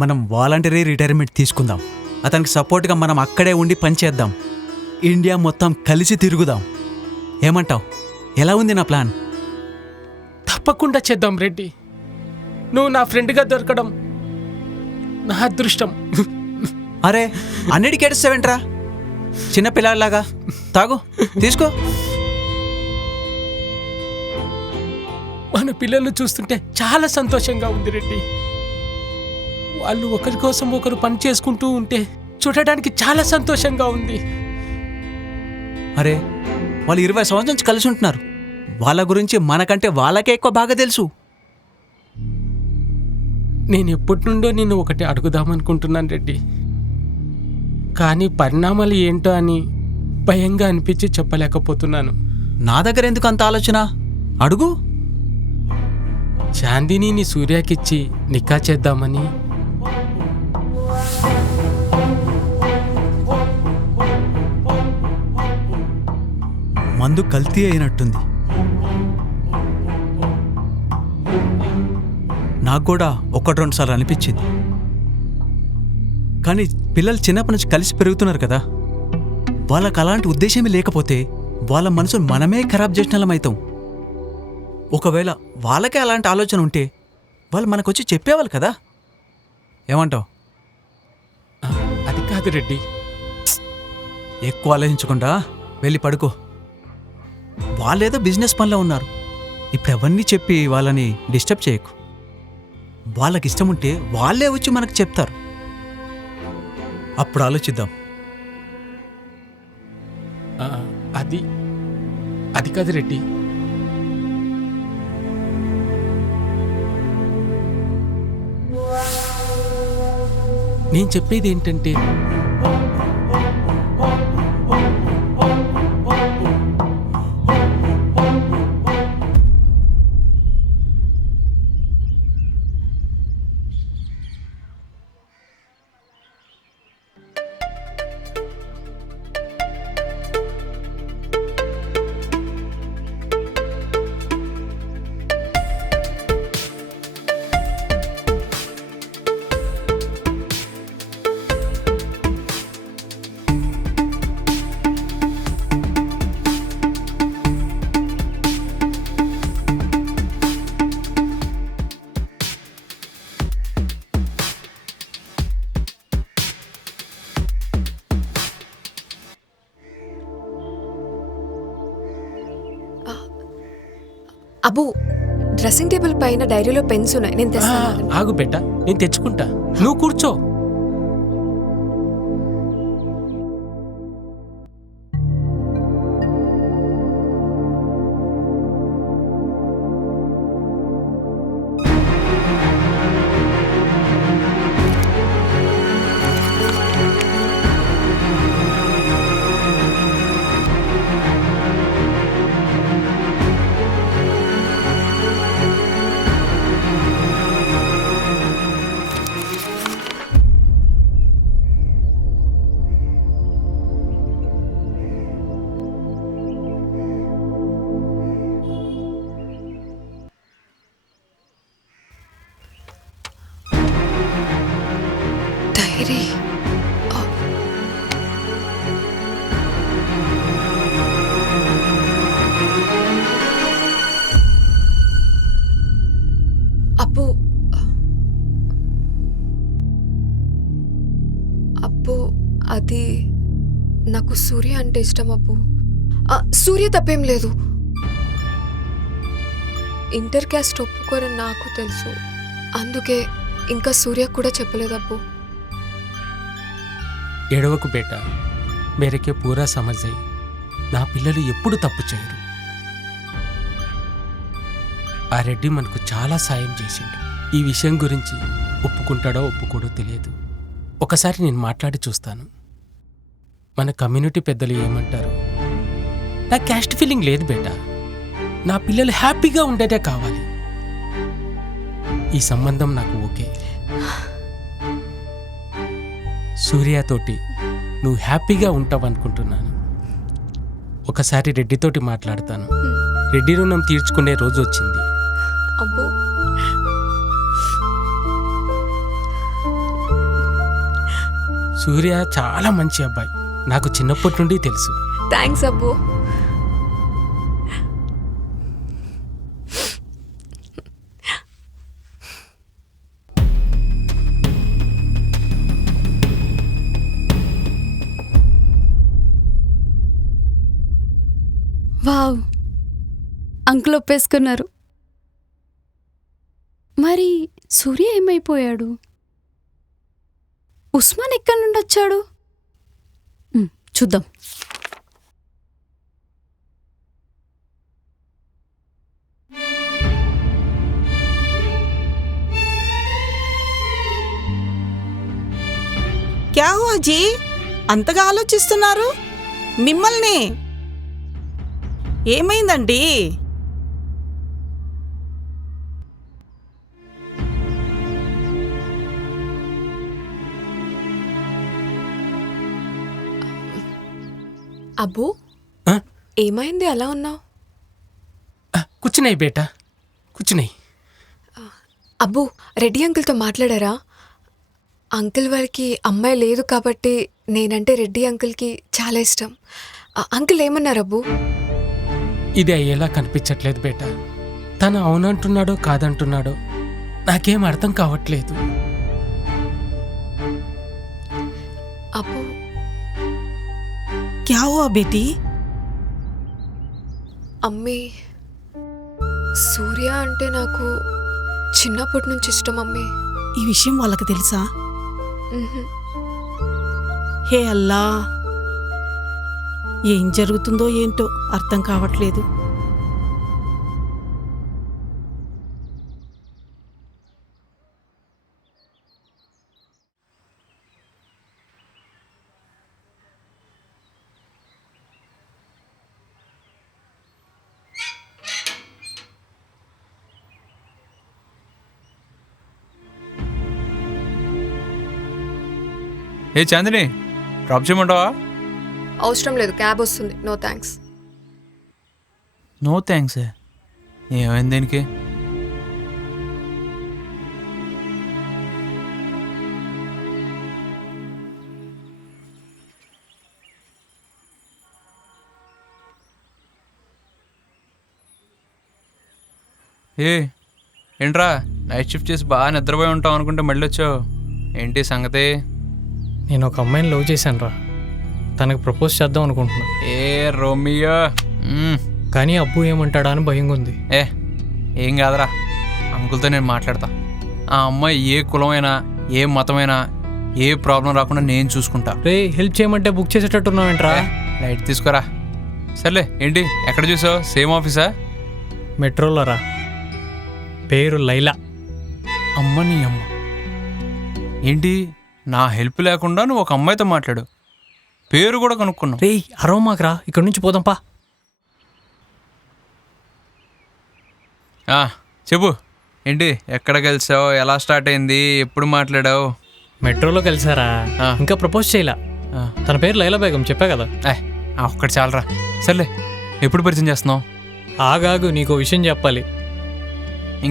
మనం వాలంటరీ రిటైర్మెంట్ తీసుకుందాం. అతనికి సపోర్ట్గా మనం అక్కడే ఉండి పనిచేద్దాం. ఇండియా మొత్తం కలిసి తిరుగుదాం. ఏమంటావ్? ఎలా ఉంది నా ప్లాన్? తప్పకుండా చేద్దాం రెడ్డి. నువ్వు నా ఫ్రెండ్గా దొరకడం నా అదృష్టం. అరే అన్నిటికీ ఏడుస్తావేంట్రా? చిన్న పిల్లలాగా తాగు, తీసుకో. మన పిల్లల్ని చూస్తుంటే చాలా సంతోషంగా ఉంది రెడ్డి. వాళ్ళు ఒకరి కోసం ఒకరు పని చేసుకుంటూ ఉంటే చూడటానికి చాలా సంతోషంగా ఉంది. అరే వాళ్ళు 20 సంవత్సరాల నుంచి కలిసి ఉంటున్నారు. వాళ్ళ గురించి మనకంటే వాళ్ళకే ఎక్కువ బాగా తెలుసు. నేను ఎప్పటి నుండో నిన్ను ఒకటి అడుగుదామనుకుంటున్నాను రెడ్డి, కానీ పరిణామాలు ఏంటో అని భయంగా అనిపించి చెప్పలేకపోతున్నాను. నా దగ్గర ఎందుకు అంత ఆలోచన? అడుగు. చాందిని సూర్యకిచ్చి నికా చేద్దామని. మందు కల్తీ అయినట్టుంది. నాకు కూడా 1-2 సార్లు అనిపించింది. కానీ పిల్లలు చిన్నప్పటి నుంచి కలిసి పెరుగుతున్నారు కదా, వాళ్ళకు అలాంటి ఉద్దేశమే లేకపోతే వాళ్ళ మనసును మనమే ఖరాబ్ చేసిన వాళ్ళమవుతాం. ఒకవేళ వాళ్ళకే అలాంటి ఆలోచన ఉంటే వాళ్ళు మనకొచ్చి చెప్పేవాళ్ళు కదా. ఏమంటావు? అది కాదు రెడ్డి. ఎక్కువ ఆలోచించకుండా వెళ్ళి పడుకో. వాళ్ళేదో బిజినెస్ పనిలో ఉన్నారు. ఇప్పుడు అవన్నీ చెప్పి వాళ్ళని డిస్టర్బ్ చేయకు. వాళ్ళకి ఇష్టం ఉంటే వాళ్ళే వచ్చి మనకు చెప్తారు. అప్పుడు ఆలోచిద్దాం. అది అది కాదు రెడ్డి. నేను చెప్పేది ఏంటంటే, అబ్బు, డ్రెస్సింగ్ టేబుల్ పైన డైరీలో పెన్స్ ఉన్నాయి, నేను తెస్తాను. ఆగు బెట్ట, నేను తెచ్చుకుంటా, నువ్వు కూర్చో. డైరీ అప్పు, అప్పు అది నాకు సూర్య అంటే ఇష్టం అప్పు. సూర్య తప్పేం లేదు. ఇంటర్ క్యాస్ట్ ఒప్పుకోరని నాకు తెలుసు, అందుకే ఇంకా సూర్య కూడా చెప్పలేదు అప్పు. ఏడవకు బేట, మేరకే పూరా సమజై. నా పిల్లలు ఎప్పుడు తప్పు చేయరు. ఆ రెడ్డి మనకు చాలా సాయం చేసిండు. ఈ విషయం గురించి ఒప్పుకుంటాడో ఒప్పుకోడో తెలియదు. ఒకసారి నేను మాట్లాడి చూస్తాను. మన కమ్యూనిటీ పెద్దలు ఏమంటారు? నా క్యాస్ట్ ఫీలింగ్ లేదు బేటా. నా పిల్లలు హ్యాపీగా ఉండేదే కావాలి. ఈ సంబంధం నాకు ఓకే. సూర్యతోటి నువ్వు హ్యాపీగా ఉంటావు అనుకుంటున్నాను. ఒకసారి రెడ్డితోటి మాట్లాడతాను. రెడ్డి రుణం తీర్చుకునే రోజు వచ్చింది. అబ్బో, సూర్య చాలా మంచి అబ్బాయి, నాకు చిన్నప్పటి నుండి తెలుసు. థ్యాంక్స్ అబ్బో. వావ్, అంకుల్ ఒప్పేసుకున్నారు. మరి సూర్య ఏమైపోయాడు? ఉస్మాన్ ఎక్కడి నుండి వచ్చాడు? చూద్దాం. క్యా హువా జీ, అంతగా ఆలోచిస్తున్నారు? మిమ్మల్ని ఏమైందండి? అబ్బో, ఆ? ఏమైంది అలా ఉన్నావు? కూర్చున్నాయి బేటా, కూర్చున్నాయి. అబ్బో, రెడ్డి అంకుల్తో మాట్లాడారా? అంకుల్ వారికి అమ్మాయి లేదు కాబట్టి నేనంటే రెడ్డి అంకుల్కి చాలా ఇష్టం. అంకుల్ ఏమన్నారు అబ్బు? ఇది అయ్యేలా కనిపించట్లేదు బేటా. తను అవునంటున్నాడో కాదంటున్నాడో నాకేం అర్థం కావట్లేదు. అబ్బు, క్యా హువా బేటీ? అమ్మి, సూర్య అంటే నాకు చిన్నప్పటి నుంచి ఇష్టం అమ్మి. ఈ విషయం వాళ్ళకి తెలుసా? మ్హూ. హే అల్లా, ఏం జరుగుతుందో ఏంటో అర్థం కావట్లేదు. ఏ చాందిని, డ్రాప్ చేయమంటావా? అవసరం లేదు, క్యాబ్ వస్తుంది. No thanks. No thanks. ఏమైంది దీనికి? ఏంట్రా, నైట్ షిఫ్ట్ చేసి బాగా నిద్రపోయి ఉంటావు అనుకుంటే మళ్ళీ వచ్చావు. ఏంటి సంగతి? నేను ఒక అమ్మాయిని లవ్ చేశాను రా. తనకు ప్రపోజ్ చేద్దాం అనుకుంటున్నా. ఏ రోమియో, కానీ అబ్బు ఏమంటాడా అని భయంగా ఉంది. ఏం కాదురా, అంకుల్తో నేను మాట్లాడతా. ఆ అమ్మాయి ఏ కులమైనా ఏ మతమైనా ఏ ప్రాబ్లం రాకుండా నేను చూసుకుంటా. రే, హెల్ప్ చేయమంటే బుక్ చేసేటట్టున్నావేంట్రా? లైట్ తీసుకోరా. సర్లే, ఏంటి ఎక్కడ చూసావు? సేమ్ ఆఫీసా? మెట్రోలో రా. పేరు లైలా. అమ్మని అమ్మ, ఏంటి నా హెల్ప్ లేకుండా నువ్వు ఒక అమ్మాయితో మాట్లాడు, పేరు కూడా కనుక్కున్నావు? రే, అరవమాకరా, ఇక్కడ నుంచి పోదాంపా. చెప్పు, ఏంటి ఎక్కడ కలిసావు? ఎలా స్టార్ట్ అయింది? ఎప్పుడు మాట్లాడావు? మెట్రోలో కలిసారా? ఇంకా ప్రపోజ్ చేయలా. తన పేరు లైలా బేగం, చెప్పా కదా. ఒక్కటి చాలరా. సర్లే, ఎప్పుడు పరిచయం చేస్తున్నావు? ఆగాగు, నీకో విషయం చెప్పాలి.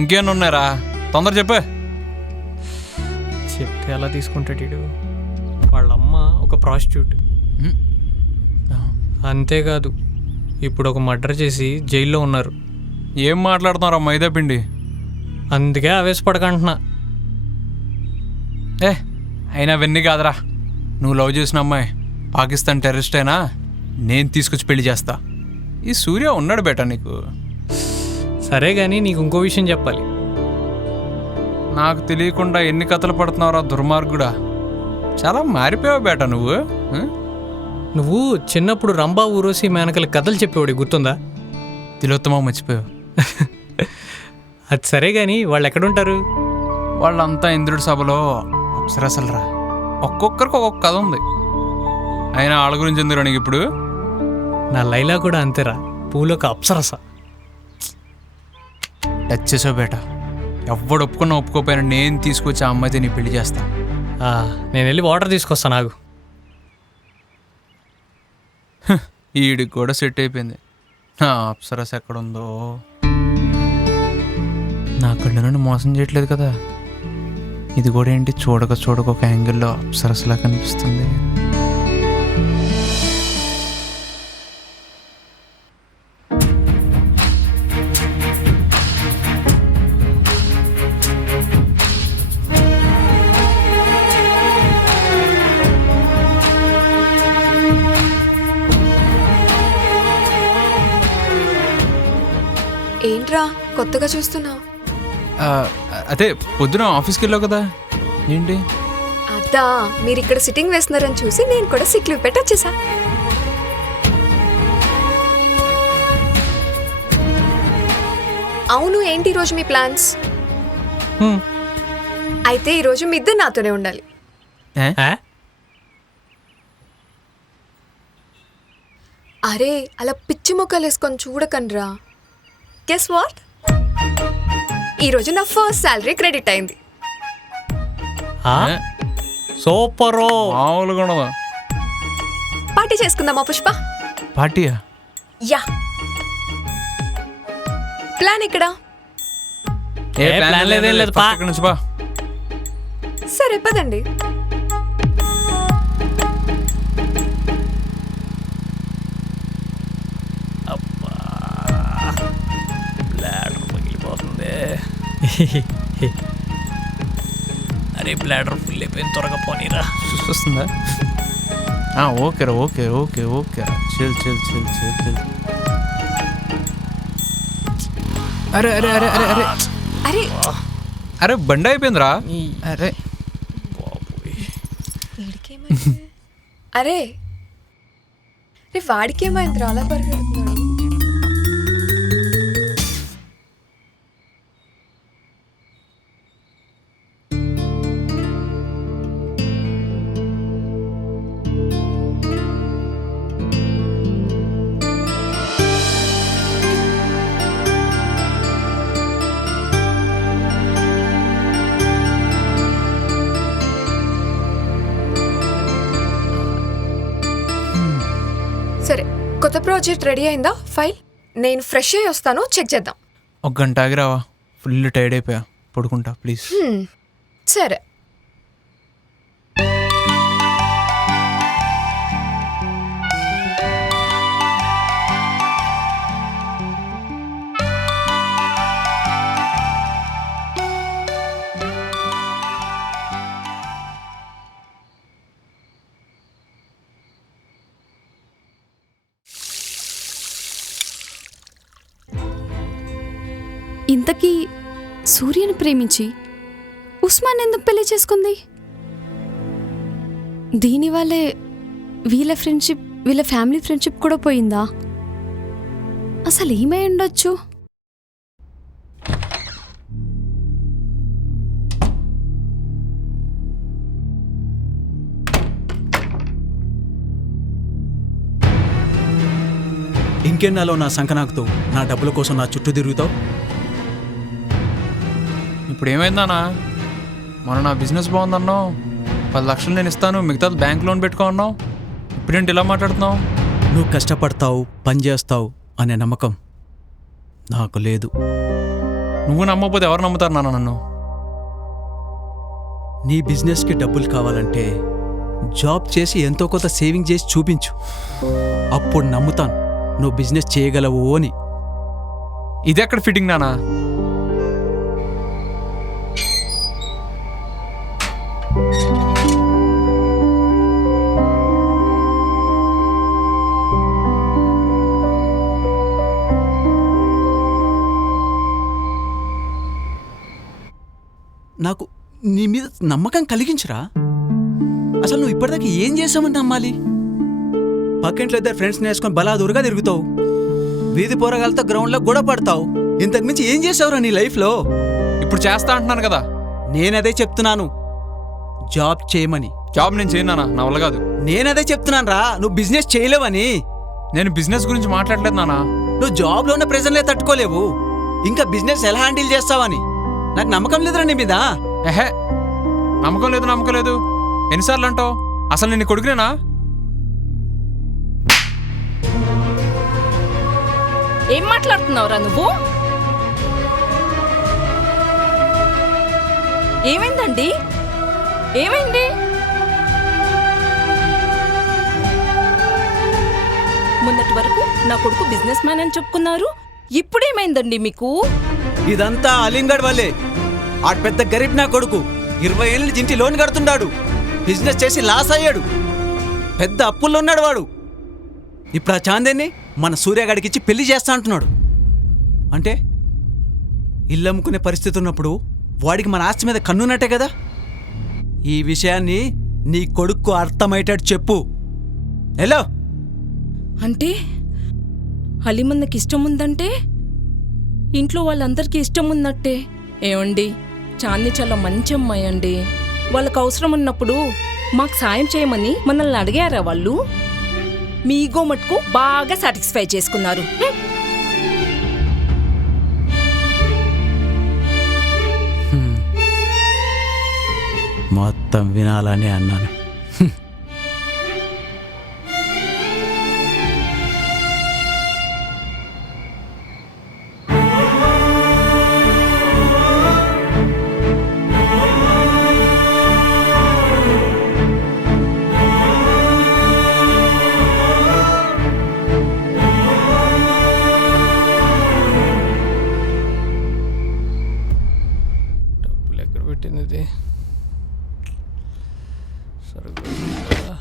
ఇంకేమన్నా ఉన్నారా? తొందర చెప్పే. చెప్తే ఎలా తీసుకుంటాడు వీడు? వాళ్ళమ్మ ఒక ప్రాస్టిట్యూట్. అంతేకాదు, ఇప్పుడు ఒక మర్డర్ చేసి జైల్లో ఉన్నారు. ఏం మాట్లాడుతున్నారా మైదా పిండి? అందుకే ఆవేశపడకంటున్నా. అయినా అవన్నీ కాదురా. నువ్వు లవ్ చేసిన అమ్మాయి పాకిస్తాన్ టెర్రరిస్ట్ అయినా నేను తీసుకొచ్చి పెళ్లి చేస్తా. ఈ సూర్య ఉన్నాడు బేటా నీకు. సరే కానీ నీకు ఇంకో విషయం చెప్పాలి. నాకు తెలియకుండా ఎన్ని కథలు పడుతున్నావురా దుర్మార్గుడా. చాలా మారిపోయావు బేటా నువ్వు. నువ్వు చిన్నప్పుడు రంభా ఊరోసి మేనకల కథలు చెప్పేవాడి, గుర్తుందా? తిలోత్తమ మర్చిపోయావు. అది సరే గాని వాళ్ళు ఎక్కడుంటారు? వాళ్ళంతా ఇంద్రుడి సభలో అప్సరసలరా. ఒక్కొక్కరికి ఒక్కొక్క కథ ఉంది. అయినా వాళ్ళ గురించి ఎందుకు నీకు ఇప్పుడు? నా లైలా కూడా అంతేరా, పూలోక అప్సరస. టచ్ చేసావు బేట. ఎవడు ఒప్పుకున్నా ఒప్పుకోపోయినా నేను తీసుకొచ్చి ఆ అమ్మాయితో నీ పెళ్లి చేస్తా. నేను వెళ్ళి వాటర్ తీసుకొస్తాను నాకు. ఈడికి కూడా సెట్ అయిపోయింది. నా అప్సరస ఎక్కడుందో. నా కళ్ళు నన్ను మోసం చేయట్లేదు కదా. ఇది కూడా ఏంటి, చూడక చూడక ఒక యాంగిల్లో అప్సరసలా కనిపిస్తుంది. ఏంట్రా కొత్తగా చూస్తున్నావు? అదే పొద్దున ఆఫీస్కి వెళ్ళావు కదా, ఏంటి? అదా, మీరు ఇక్కడ సిట్టింగ్ వేస్తున్నారని చూసి నేను కూడా సిక్ లీవ్ పెట్టి వచ్చేసా. అవును, ఏంటి ఈరోజు మీ ప్లాన్స్? అయితే ఈరోజు మీ ఇద్దరు నాతోనే ఉండాలి. అరే అలా పిచ్చి మొక్కలు వేసుకొని చూడకండ్రా. గెస్ వాట్, ఈరోజు నా ఫస్ట్ శాలరీ క్రెడిట్ అయింది. సూపరో, మామూలుగా ఉండవా? పార్టీ చేసుకుందామా పుష్ప? పార్టీయా? యా. ప్లాన్ ఇక్కడ. ఏ ప్లాన్ లేదేం లేదు, పా ఇక్కడ నుంచి పా. సరే పదండి. అరే బ్లాడర్ ఫుల్ అయిపోయింది, త్వరగా పోనీరా. చూస్తుందా? ఓకేరా, okay okay okay. Chill chill chill chill chill. అరే అరే అరే అరే అరే అరే అరే బండి అయిపోయిందిరా. అరే అరే రే, వాడికేమైందిరా అలా పరిగెడుతున్నాడు? సరే, కొత్త ప్రాజెక్ట్ రెడీ అయిందా? ఫైల్ నేను ఫ్రెష్ అయ్యి వస్తాను, చెక్ చేద్దాం. ఒక గంట ఆగిరావా? ఫుల్ టైర్డ్ అయిపోయా, పడుకుంటా ప్లీజ్. సరే. ఇంతకీ సూర్యని ప్రేమించి ఉస్మాన్ ఎందుకు పెళ్లి చేసుకుంది? దీనివల్లే వీళ్ళ ఫ్రెండ్షిప్, వీళ్ళ ఫ్యామిలీ ఫ్రెండ్షిప్ కూడా పోయిందా? అసలు ఏమై ఉండొచ్చు? ఇంకెన్నాలో నా సంకనాకుతూ నా డబ్బుల కోసం నా చుట్టూ తిరుగుతావు? ఇప్పుడు ఏమైందానా? మొన్న నా బిజినెస్ బాగుందన్నావు, 10 లక్షలు నేను ఇస్తాను, మిగతాది బ్యాంక్ లోన్ పెట్టుకో అన్నావు. ఇప్పుడేంటి ఇలా మాట్లాడుతున్నావు? నువ్వు కష్టపడతావు, పని చేస్తావు అనే నమ్మకం నాకు లేదు. నువ్వు నమ్మకపోతే ఎవరు నమ్ముతారు నాన్న నన్ను? నీ బిజినెస్కి డబ్బులు కావాలంటే జాబ్ చేసి ఎంతో కొంత సేవింగ్ చేసి చూపించు, అప్పుడు నమ్ముతాను నువ్వు బిజినెస్ చేయగలవు అని. ఇది ఎక్కడ ఫిట్టింగ్ నానా? నాకు నీ మీద నమ్మకం కలిగించురా. అసలు నువ్వు ఇప్పటిదాకా ఏం చేసావని నమ్మాలి? పక్కింట్లో ఇద్దరు ఫ్రెండ్స్ని వేసుకొని బలాదూరుగా తిరుగుతావు, వీధి పోరగాలతో గ్రౌండ్లో గొడవ పడతావు, ఇంతకు మించి ఏం చేసావురా నీ లైఫ్లో? ఇప్పుడు చేస్తా అంటున్నాను కదా. నేనదే చెప్తున్నాను, జాబ్ చేయమని. జాబ్ నేను చేయను నాన్న, నా వల్ల కాదు. నేనదే చెప్తున్నాను రా, నువ్వు బిజినెస్ చేయలేవని. నేను బిజినెస్ గురించి మాట్లాడలేదు నాన్న. నువ్వు జాబ్లో ఉన్న ప్రెజర్లే తట్టుకోలేవు, ఇంకా బిజినెస్ ఎలా హ్యాండిల్ చేస్తావని నాకు నమ్మకం లేదురా నీ మీద. ఎహే, నమ్మకం లేదు. ఎన్నిసార్లు అంటావు? అసలు నేను కొడుకునేనా? ఏం మాట్లాడుతున్నావురా నువ్వు? ఏమైందండి? ఏమైంది? మొన్నటి వరకు నా కొడుకు బిజినెస్ మ్యాన్ అని చెప్పుకున్నారు, ఇప్పుడేమైందండి మీకు? ఇదంతా అలింగడ్ వల్లే. ఆ పెద్ద గరీబ్ నా కొడుకు 20 ఏళ్ళ నుంచి ఇంటి లోన్ కడుతున్నాడు, బిజినెస్ చేసి లాస్ అయ్యాడు, పెద్ద అప్పుల్లో ఉన్నాడు వాడు. ఇప్పుడు ఆ చాందేన్ని మన సూర్యగాడికి ఇచ్చి పెళ్లి చేస్తా అంటున్నాడు. అంటే ఇల్లు అమ్ముకునే పరిస్థితి ఉన్నప్పుడు వాడికి మన ఆస్తి మీద కన్నున్నట్టే కదా. ఈ విషయాన్ని నీ కొడుకు అర్థమయ్యేటట్టు చెప్పు. హలో, అంటే అలీమన్నకి ఇష్టం ఉందంటే ఇంట్లో వాళ్ళందరికీ ఇష్టం ఉన్నట్టే. ఏమండి, చాంది చాలా మంచి అమ్మాయి అండి. వాళ్ళకు అవసరం ఉన్నప్పుడు మాకు సాయం చేయమని మనల్ని అడిగారా వాళ్ళు? మీ ఈగో మటుకు బాగా సాటిస్ఫై చేసుకున్నారు. మొత్తం వినాలని అన్నాను. డబ్బులు ఎక్కడ పెట్టింది ఇది? సరిగ్గా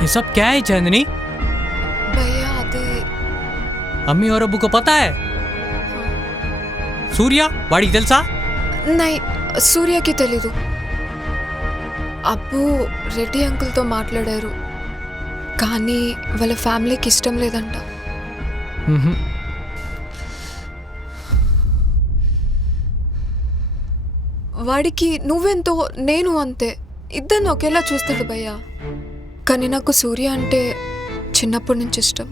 ये सब क्या है चांदनी? భయ్యా అదే अम्मी और अब्बू को पता है? सूर्या वाड़ी తెలుసా? నై, సూర్యకి తెలీదు. అబ్బు రెడ్డి అంకుల్తో మాట్లాడారు, కానీ వాళ్ళ ఫ్యామిలీకి ఇష్టం లేదంట. వాడికి నువ్వెంతో నేను అంతే, ఇద్దరిని ఒకేలా చూస్తాడు భయ్యా. కానీ నాకు సూర్య అంటే చిన్నప్పటి నుంచి ఇష్టం.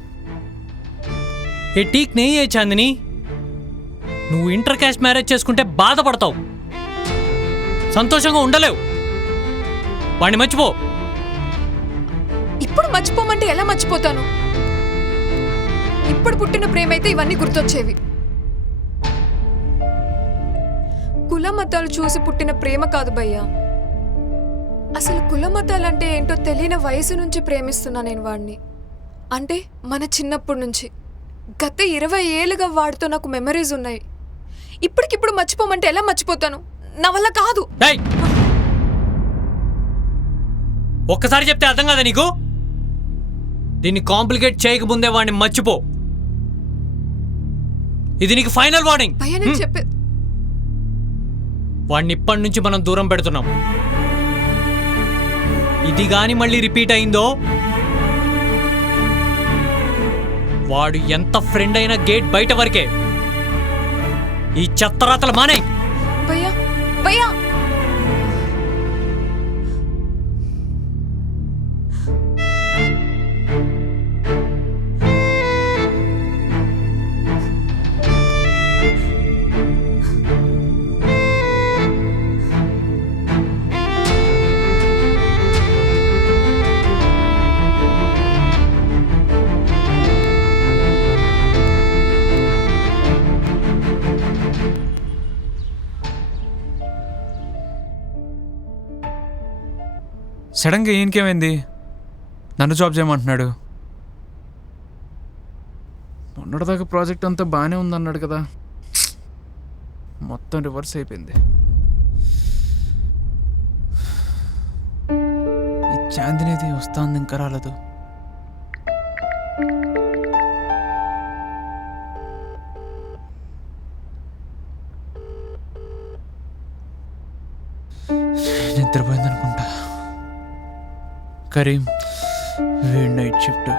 ये ठीक नहीं है चांदनी. నువ్వు ఇంటర్ కాస్ట్ మ్యారేజ్ చేసుకుంటే బాధపడతావు, సంతోషంగా ఉండలేవు. వాడిని మర్చిపో. ఇప్పుడు మర్చిపోమంటే ఎలా మర్చిపోతాను? ఇప్పుడు పుట్టిన ప్రేమ అయితే ఇవన్నీ గుర్తొచ్చేవి. కుల మతాలు చూసి పుట్టిన ప్రేమ కాదు భయ్యా. అసలు కుల మతాలంటే ఏంటో తెలియని వయసు నుంచి ప్రేమిస్తున్నా నేను వాడిని. అంటే మన చిన్నప్పటి నుంచి గత 20 ఏళ్ళుగా వాడితో నాకు మెమరీస్ ఉన్నాయి. ఇప్పటికిప్పుడు మర్చిపోమంటే ఎలా మర్చిపోతాను? నా వల్ల కాదు. ఒక్కసారి చెప్తే అర్థం కాదా నీకు? దీన్ని కాంప్లికేట్ చేయకముందే వాడిని మర్చిపో. ఇది నీకు ఫైనల్ వార్నింగ్. భయ్యా నేను చెప్పే వాడిని ఇప్పటి నుంచి మనం దూరం పెడుతున్నాం. ఇది గాని మళ్ళీ రిపీట్ అయిందో వాడు ఎంత ఫ్రెండ్ అయినా గేట్ బయట వరకే. ఈ చెత్తరాతలు మానే. భయ్యా భయ్యా సడన్గా ఈయనకేమైంది? నన్ను జాబ్ చేయమంటున్నాడు. మొన్నటిదాకా ప్రాజెక్ట్ అంతా బాగానే ఉందన్నాడు కదా, మొత్తం రివర్స్ అయిపోయింది. ఈ చాందినిది వస్తుంది, ఇంకా రాలేదు. నిద్రపోయింది అనుకుంటా. కరీం వీడి night shift.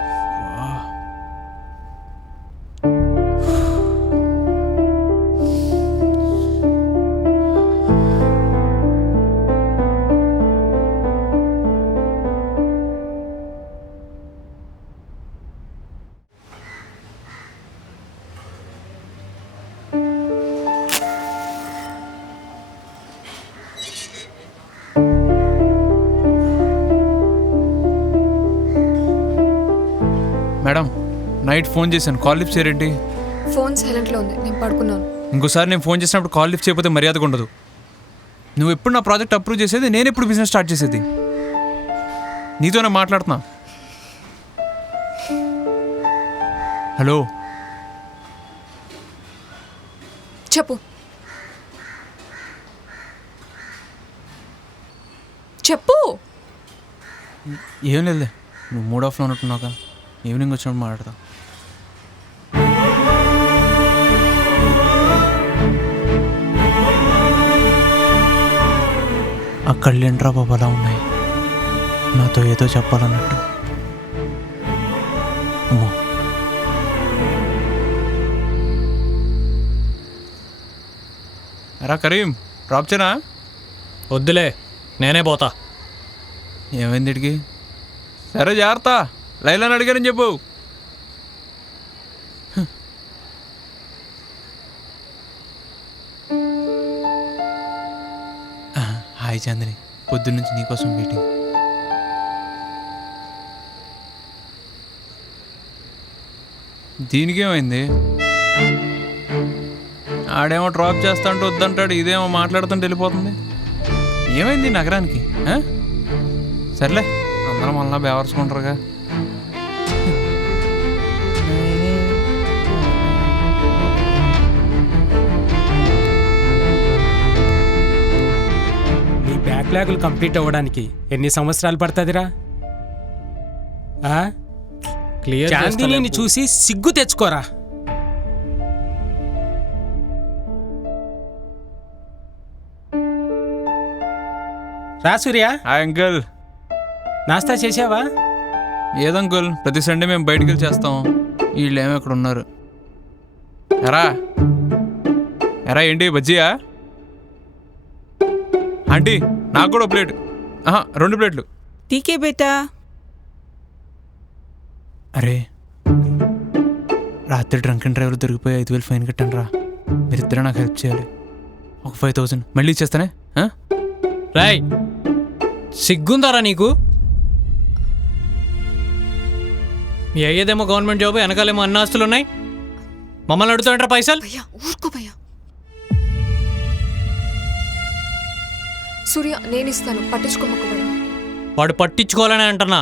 Madam, night phone చేశాను, కాల్ లిఫ్ట్ చేయరేంటి? ఫోన్ సైలెంట్లో ఉంది, నేను పడుకున్నాను. ఇంకోసారి నేను ఫోన్ చేసినప్పుడు కాల్ లిఫ్ట్ చేయకపోతే మర్యాదగా ఉండదు. నువ్వు ఎప్పుడు నా ప్రాజెక్ట్ అప్రూవ్ చేసేది, నేను ఎప్పుడు బిజినెస్ స్టార్ట్ చేసేది? నీతోనే మాట్లాడుతున్నా. హలో, చెప్పు చెప్పు. ఏం లేదులే, నువ్వు మూడ్ ఆఫ్లో ఉన్నట్టున్నాక ఈవినింగ్ వచ్చినప్పుడు మాట్లాడతా. ఆ కళ్ళేంట్రా బాబు అలా ఉన్నాయి, నాతో ఏదో చెప్పాలన్నట్టు. అమ్మో, ఎరా కరీం, డ్రాప్ చేయనా? వద్దులే, నేనే పోతా. ఏమైంది ఇడికి? సరే జాగ్రత్త, లైలాని అడిగారని చెప్పు. హాయ్ చాందిని, పొద్దున్నుంచి నీకోసం వెయిటింగ్. దీనికేమైంది? ఆడేమో డ్రాప్ చేస్తా అంటే వద్దంటాడు, ఇదేమో మాట్లాడుతుంటే వెళ్ళిపోతుంది. ఏమైంది నగరానికి? సర్లే, అందరం మళ్ళా బేవర్చుకుంటారుగా. నీ బ్యాక్లాగులు కంప్లీట్ అవ్వడానికి ఎన్ని సంవత్సరాలు పడుతుందిరా? క్లియర్ చాందిని చూసి సిగ్గు తెచ్చుకోరా. రా సూర్య, హాయ్ అంకుల్. నాస్తా చేసావా? ఏదంకుల్, ప్రతి సండే మేము బయటికి వెళ్ళి చేస్తాం, వీళ్ళేమో ఇక్కడ ఉన్నారు. ఎరా ఎరా ఏంటి బజ్జీయా? ఆంటీ నాకు కూడా ప్లేట్, 2 ప్లేట్లు. టీకే బేటా. అరే రాత్రి డ్రంక్ అండ్ డ్రైవర్ దొరికిపోయి 5,000 ఫైన్ కట్టాను రా. మీరిద్దరే నాకు హెల్ప్ చేయాలి. ఒక 5,000 మళ్ళీ ఇచ్చేస్తానే. రాయ్, సిగ్గుందారా నీకు? మీ అయ్యేదేమో గవర్నమెంట్ జాబ్, వెనకాలేమో అన్న ఆస్తులు ఉన్నాయి, మమ్మల్ని అడుగుతాంటారా పైసలు? భయ్యా ఊరుకో భయ్యా. సూర్య, నేను ఇస్తాను, పట్టించుకోమక్కడు. వాడు పట్టించుకోవాలని అంటున్నా.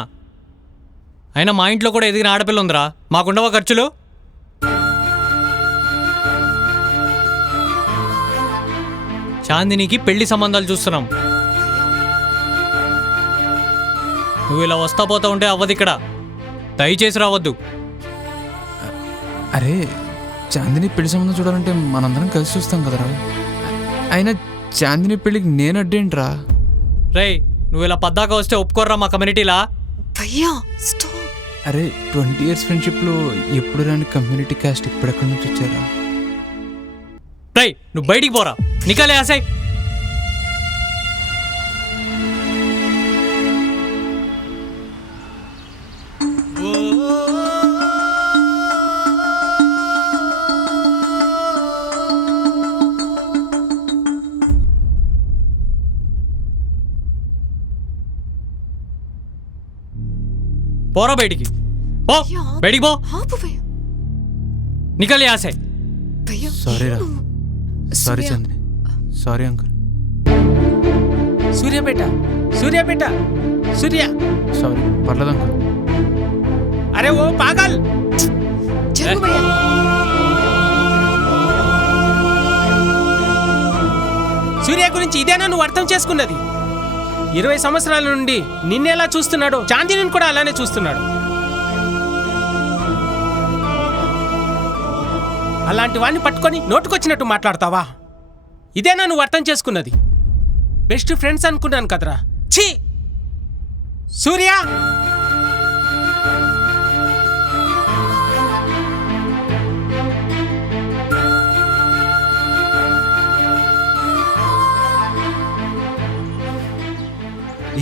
అయినా మా ఇంట్లో కూడా ఎదిగిన ఆడపిల్ల ఉందిరా, మాకుండవా ఖర్చులు? చాందినికి పెళ్లి సంబంధాలు చూస్తున్నాం. నువ్వు ఇలా వస్తా పోతా ఉంటే అవ్వదు ఇక్కడ, దయచేసి రావద్దు. అరే చాందిని పెళ్లి సంబంధం చూడాలంటే మనందరం కలిసి చూస్తాం కదరా. అయినా చాందిని పెళ్ళికి నేను అడ్డేంట్రా? రేయ్, నువ్వు ఇలా పద్దాక వస్తే ఒప్పుకోర్రా మా కమ్యూనిటీలా? భయ్యా స్టాప్. అరే 20 years ఫ్రెండ్షిప్లో ఎప్పుడు రాని కమ్యూనిటీ కాస్ట్ ఇప్పుడెక్కడి నుంచి వచ్చారా? రేయ్, నువ్వు బయటికి పోరా, నికాలే ఆసై. పోరా బయటికి, పో బయటికి పో, ఆపు భయ్యా. నికాలే ఆసై. భయ్యా సారీ రా, sorry Surya. Chandini, sorry uncle. Suryapet, Suryapet, Surya sorry, పర్లేదు అంకుల్. అరే ఓ పాగల్. జరుగు భయ్యా. సూర్య గురించి ఇదేనా నువ్వు అర్థం చేసుకున్నది? 20 సంవత్సరాల నుండి నిన్నెలా చూస్తున్నాడో చాందిని కూడా అలానే చూస్తున్నాడు. అలాంటి వాడిని పట్టుకొని నోటుకొచ్చినట్టు మాట్లాడతావా? ఇదేనా నువ్వు అర్థం చేసుకున్నది? బెస్ట్ ఫ్రెండ్స్ అనుకున్నాను కదరా. ఛీ సూర్య!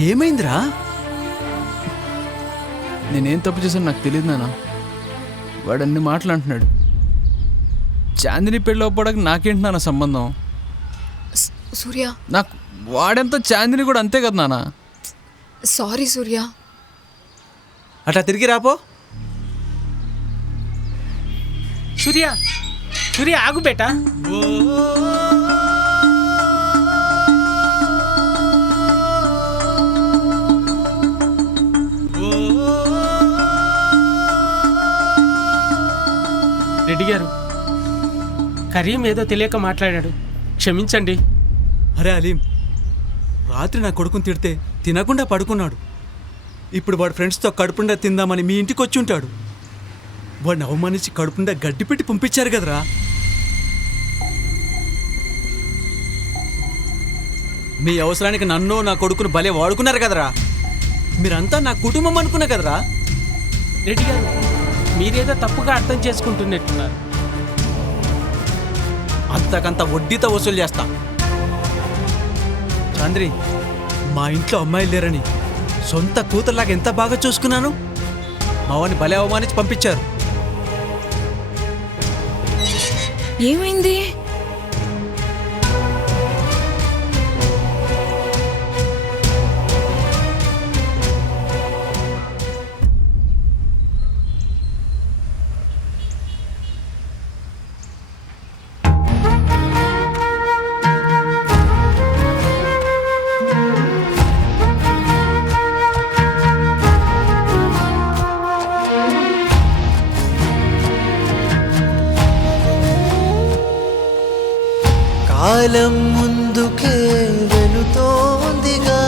ఏమైందిరా? నేనేం తప్పు చేశాను నాకు తెలియదు నాన్న. వాడు అన్ని మాటలు అంటున్నాడు. చాందిని పెళ్ళి అవ్వడానికి నాకేంటి నాన్న సంబంధం? సూర్య, నాకు వాడెంత చాందిని కూడా అంతే కదా నాన్న. సారీ సూర్య. అట్లా తిరిగి రాపో. సూర్య సూర్య ఆగు బేటా. రెడ్డి గారు, కరీం ఏదో తెలియక మాట్లాడాడు, క్షమించండి. అరే అలీం, రాత్రి నా కొడుకుని తిడితే తినకుండా పడుకున్నాడు. ఇప్పుడు వాడు ఫ్రెండ్స్తో కడుపుండా తిందామని మీ ఇంటికి వచ్చి ఉంటాడు. వాడిని అవమానించి కడుపుండా గడ్డి పెట్టి పంపించారు కదరా. మీ అవసరానికి నన్ను నా కొడుకును భలే వాడుకున్నారు కదరా. మీరంతా నా కుటుంబం అనుకున్నా కదరా. రెడ్డి గారు, మీరేదో తప్పుగా అర్థం చేసుకుంటున్నట్టున్నారు. అంతకంత వడ్డీతో వసూలు చేస్తా. చాంద్రి, మా ఇంట్లో అమ్మాయిలు లేరని సొంత కూతురులాగా ఎంత బాగా చూసుకున్నాను. మా వాడిని భలే అవమానించి పంపించారు. ఏమైంది? కాలం ముందుకే వెళుతోందిగా,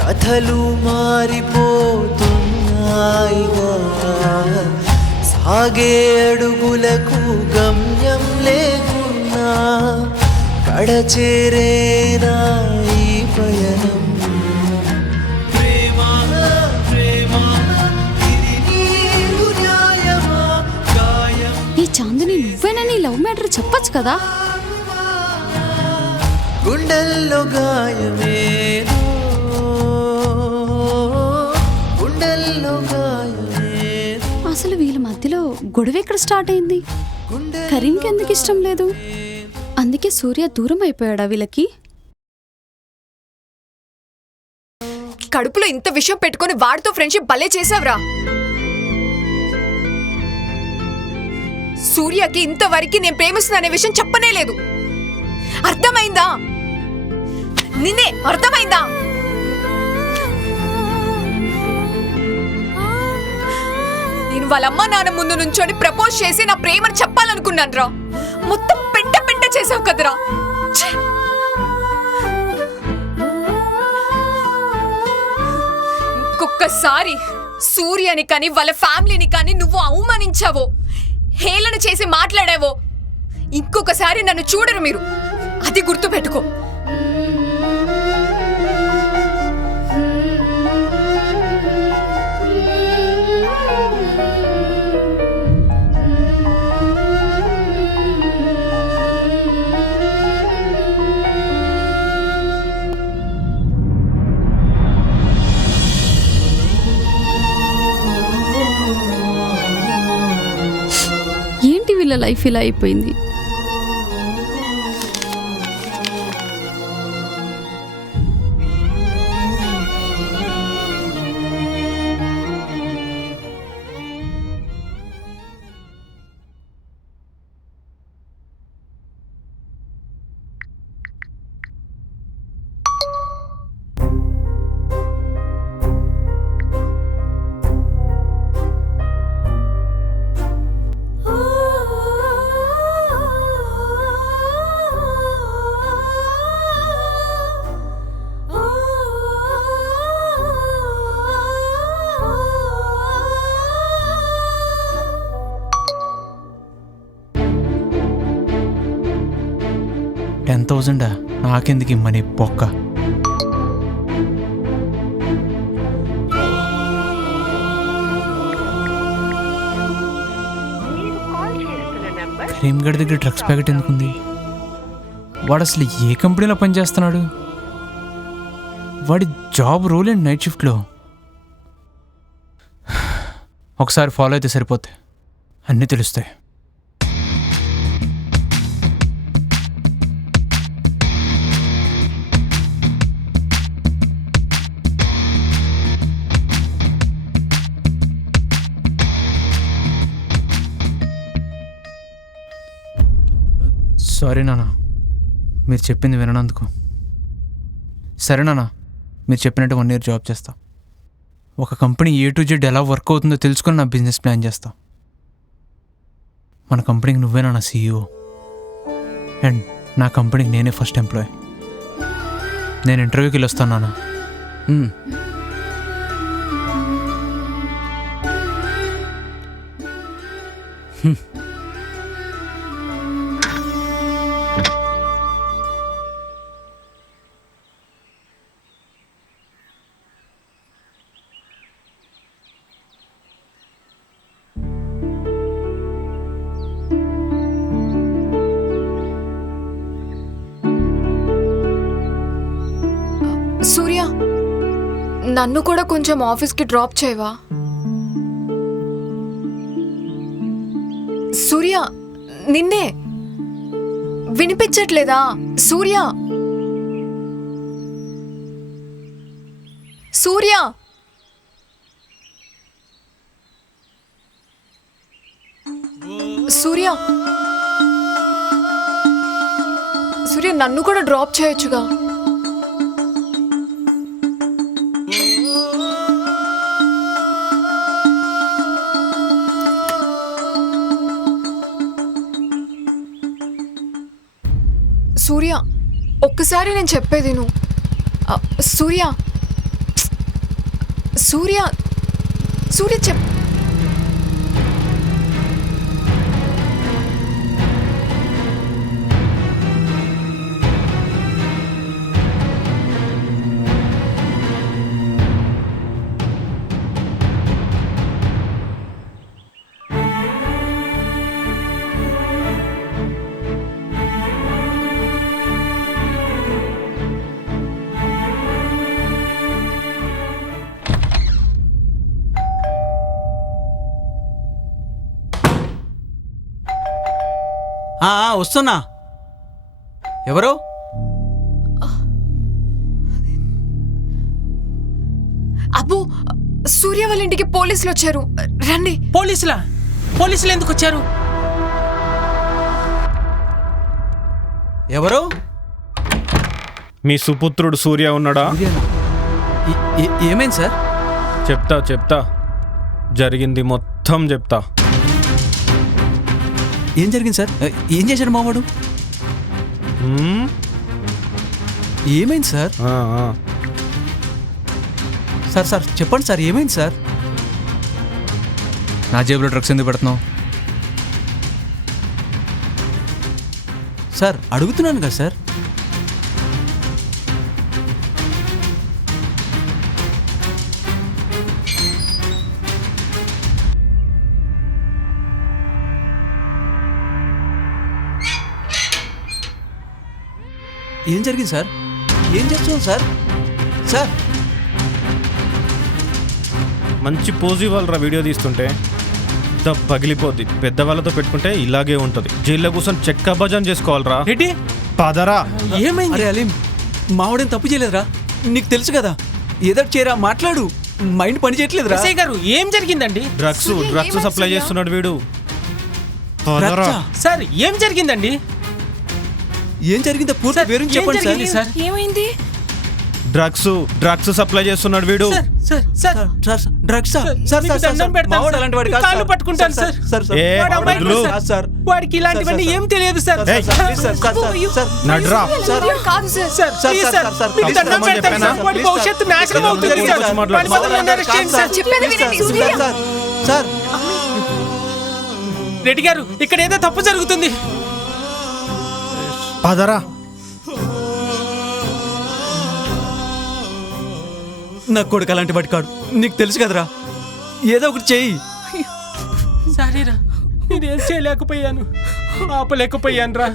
కథలు మారిపోతున్నాయిగా, సాగే అడుగులకు గమ్యం లేకున్నా కడచేరేనా ఈ పయనం. ప్రేమ ప్రేమ ఇది నీరు న్యాయమా, గాయం ఈ చాందిని నువ్వేనా నీ లవ్ మ్యాటర్ చెప్పొచ్చు కదా. గుండెల్లో గాయమేదో, గుండెల్లో గాయమేదో. అసలు వీళ్ళ మధ్యలో గొడవ ఎక్కడ స్టార్ట్ అయింది? కరీంకి ఎందుకు ఇష్టం లేదు? అందుకే సూర్య దూరం అయిపోయాడా వీళ్ళకి? కడుపులో ఇంత విషయం పెట్టుకొని వాడితో ఫ్రెండ్షిప్ భలే చేసావురా. సూర్యకి ఇంతవరకు నేను ప్రేమిస్తున్నా విషయం చెప్పనే లేదు. అర్థమైందా? నిన్నే అర్థమైందా? నేను వాళ్ళ అమ్మ నాన్న ముందు నుంచోని ప్రపోజ్ చేసి నా ప్రేమను చెప్పాలనుకున్నాను రా. మొత్తం పెంట పెంట చేసావు కదరా. ఛే! ఇంకొక్కసారి సూర్యని కానీ వాళ్ళ ఫ్యామిలీని కానీ నువ్వు అవమానించావో, హేళన చేసి మాట్లాడావో, ఇంకొకసారి నన్ను చూడరు మీరు. అది గుర్తుపెట్టుకో. ఏంటి వీళ్ళ లైఫ్ ఇలా అయిపోయింది? 10,000 నాకెందుకు ఇమ్మని పొక్క. కరీంగఢ్ దగ్గర డ్రగ్స్ ప్యాకెట్ ఎందుకుంది? వాడు అసలు ఏ కంపెనీలో పనిచేస్తున్నాడు? వాడి జాబ్ రోల్ అండ్ నైట్ షిఫ్ట్లో. ఒకసారి ఫాలో అయితే సరిపోతే అన్నీ తెలుస్తాయి. సారీ నాన్న, మీరు చెప్పింది విననందుకు. సరే నాన్న, మీరు చెప్పినట్టు 1 year జాబ్ చేస్తా. ఒక కంపెనీ A to Z ఎలా వర్క్ అవుతుందో తెలుసుకొని నా బిజినెస్ ప్లాన్ చేస్తా. మన కంపెనీకి నువ్వేనా నా CEO, అండ్ నా కంపెనీకి నేనే ఫస్ట్ ఎంప్లాయ్. నేను ఇంటర్వ్యూకి వెళ్ళి వస్తాను నాన్న. సూర్య, నన్ను కూడా కొంచెం ఆఫీస్కి డ్రాప్ చేయవా? సూర్య, నిన్నే వినిపించట్లేదా? సూర్య, సూర్య, సూర్య, సూర్య, నన్ను కూడా డ్రాప్ చేయొచ్చుగా. సూర్య, ఒక్కసారి నేను చెప్పేది నువ్వు. సూర్య, సూర్య, సూర్య చెప్. వస్తున్నా. ఎవరు? అబ్బు, సూర్య వాళ్ళ ఇంటికి పోలీసులు వచ్చారు, రండి. పోలీసులు ఎందుకు వచ్చారు? ఎవరు? మీ సుపుత్రుడు సూర్య ఉన్నాడా? ఏమైంది సార్? చెప్తా జరిగింది మొత్తం చెప్తా. ఏం జరిగింది సార్? ఏం చేశాడు మావాడు? ఏమైంది సార్? సార్ చెప్పండి సార్, ఏమైంది సార్? నా జేబులో డ్రగ్స్ ఎందుకు పెడుతున్నావు? సార్ అడుగుతున్నాను కదా సార్. ఏం జరిగింది సార్? ఏం చేస్తున్నాం సార్? సార్ మంచి పోజ్ ఇవ్వాలరా వీడియో తీస్తుంటే. పగిలిపోద్ది. పెద్దవాళ్ళతో పెట్టుకుంటే ఇలాగే ఉంటుంది. జైల్లో కూర్చొని చెక్క భజన చేసుకోవాలరా. పదరా. ఏమైంది? అరే అలీం, మావాడేం తప్పు చేయలేదురా, నీకు తెలుసు కదా. ఏదో చేరా, మాట్లాడు. మైండ్ పని చేయట్లేదురా. గారు ఏం జరిగిందండి? డ్రగ్స్ సప్లై చేస్తున్నాడు వీడు. సార్ ఏం జరిగిందండి? ఏం జరిగిందో పూర్తి వివరించి చెప్పండి సార్. ఏమైంది? డ్రగ్స్ సప్లై చేస్తున్నాడు వీడు. వాడికి ఇలాంటివన్నీ ఏం తెలియదు సార్. వాడి భవిష్యత్తు నాశనం అవుతుంది సార్. రెడ్డి గారు, ఇక్కడ ఏదో తప్పు జరుగుతుంది. పదరా. నా కొడుకు అలాంటి వాడి కాడు, నీకు తెలుసు కదరా. ఏదో ఒకటి చెయ్యి. సారీరా, నేనేం చేయలేకపోయాను, ఆపలేకపోయాను రా.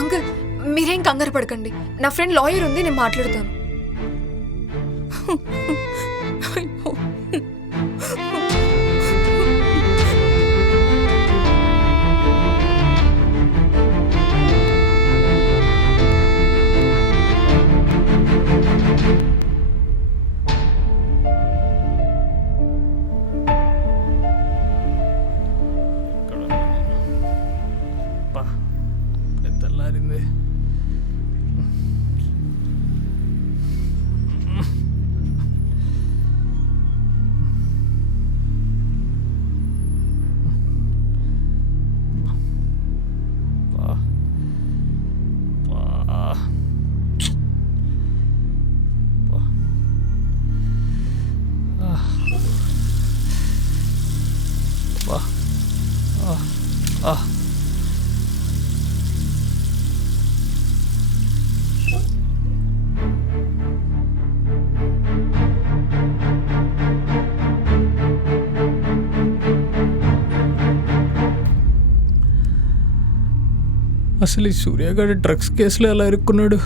అంకుల్ మీరేం కంగారు పడకండి, నా ఫ్రెండ్ లాయర్ ఉంది, నేను మాట్లాడతాను. తెల్లారింది. అసలు ఈ సూర్యగాడు డ్రగ్స్ కేసులో ఎలా ఇరుక్కున్నాడు?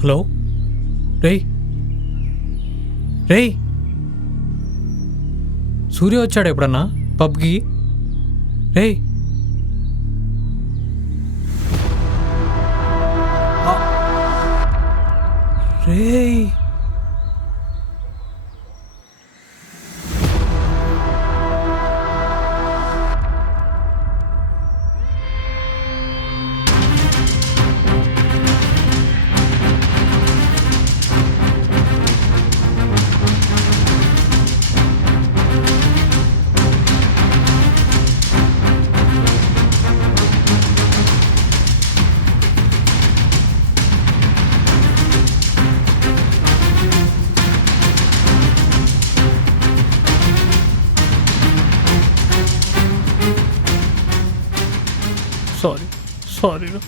హలో రేయ్, రేయ్, సూర్య వచ్చాడు ఎప్పుడన్నా పబ్కి? రేయ్, రేయ్, సారీ రా.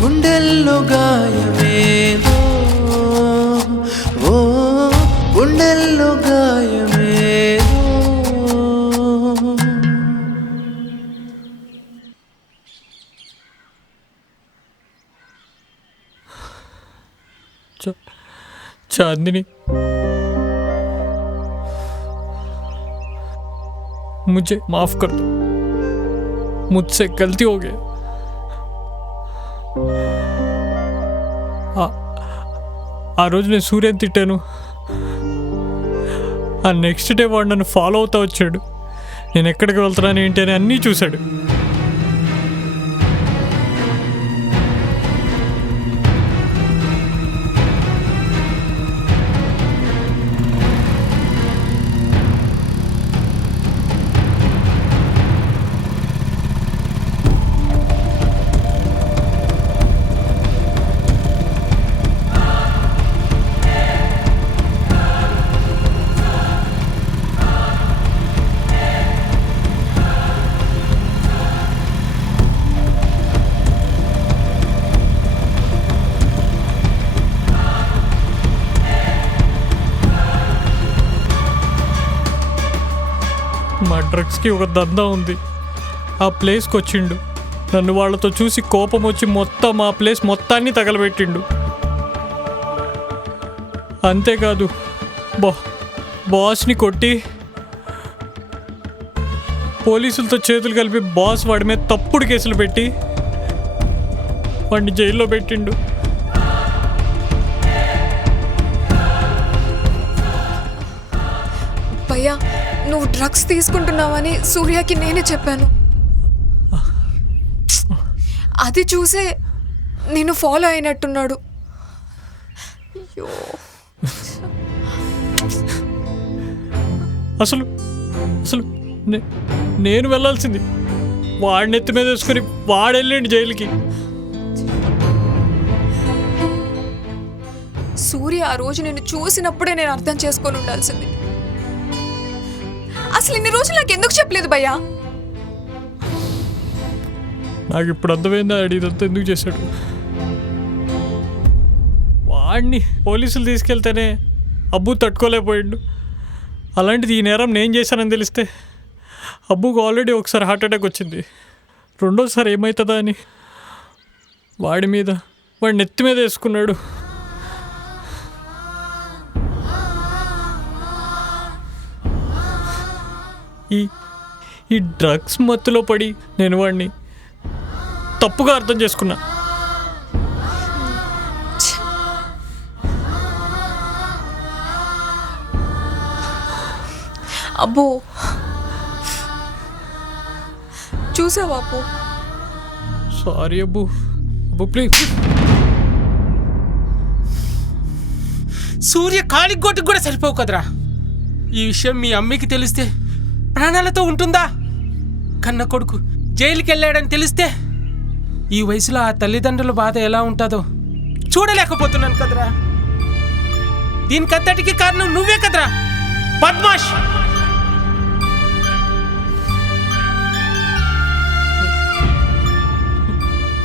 గుండెల్లో గాయమేదో, ఓ గుండెల్లో గాయమేదో. चांदनी, मुझे माफ कर दो, मुझसे गलती हो गई। ఆ రోజు నేను సూర్యని తిట్టాను. ఆ నెక్స్ట్ డే వాడు నన్ను ఫాలో అవుతా వచ్చాడు. నేను ఎక్కడికి వెళ్తున్నాను ఏంటి అని అన్నీ చూశాడు. మా డ్రగ్స్కి ఒక దందా ఉంది. ఆ ప్లేస్కి వచ్చిండు. నన్ను వాళ్ళతో చూసి కోపం వచ్చి మొత్తం ఆ ప్లేస్ మొత్తాన్ని తగలబెట్టిండు. అంతేకాదు బాస్ని కొట్టి పోలీసులతో చేతులు కలిపి బాస్ వాడి మీద తప్పుడు కేసులు పెట్టి వాడిని జైల్లో పెట్టిండు. భయ్యా, నువ్వు డ్రగ్స్ తీసుకుంటున్నావని సూర్యకి నేనే చెప్పాను. అది చూసే నేను ఫాలో అయినట్టున్నాడు. అయ్యో, అసలు అసలు నేను వెళ్ళాల్సింది వాడిని ఎత్తి మీద వేసుకొని వాడెళ్ళండి జైలుకి. సూర్య ఆ రోజు నేను చూసినప్పుడే నేను అర్థం చేసుకొని ఉండాల్సింది. అసలు ఇన్ని రోజులు నాకు ఎందుకు చెప్పలేదు భయ్యా? నాకు ఇప్పుడు అర్థమైందా ఇదంతా ఎందుకు చేశాడు. వాడిని పోలీసులు తీసుకెళ్తేనే అబ్బు తట్టుకోలేకపోయాడు. అలాంటిది ఈ నేరం నేను చేశానని తెలిస్తే అబ్బుకు ఆల్రెడీ ఒకసారి హార్ట్ అటాక్ వచ్చింది. రెండోసారి ఏమవుతుందా అని వాడి నెత్తి మీద వేసుకున్నాడు. ఈ డ్రగ్స్ మత్తులో పడి నేను వాడిని తప్పుగా అర్థం చేసుకున్నా. అబ్బో, చూసావా అబ్బో? Sorry Abbu. ప్లీజ్. సూర్య కాలికి గొట్టుకు కూడా సరిపోవు కదరా. ఈ విషయం మీ అమ్మకి తెలిస్తే ప్రాణాలతో ఉంటుందా? కన్న కొడుకు జైలుకి వెళ్ళాడని తెలిస్తే ఈ వయసులో ఆ తల్లిదండ్రుల బాధ ఎలా ఉంటుందో చూడలేకపోతున్నాను కదరా. దీనికంతటికి కారణం నువ్వే కదరా బద్మాష్.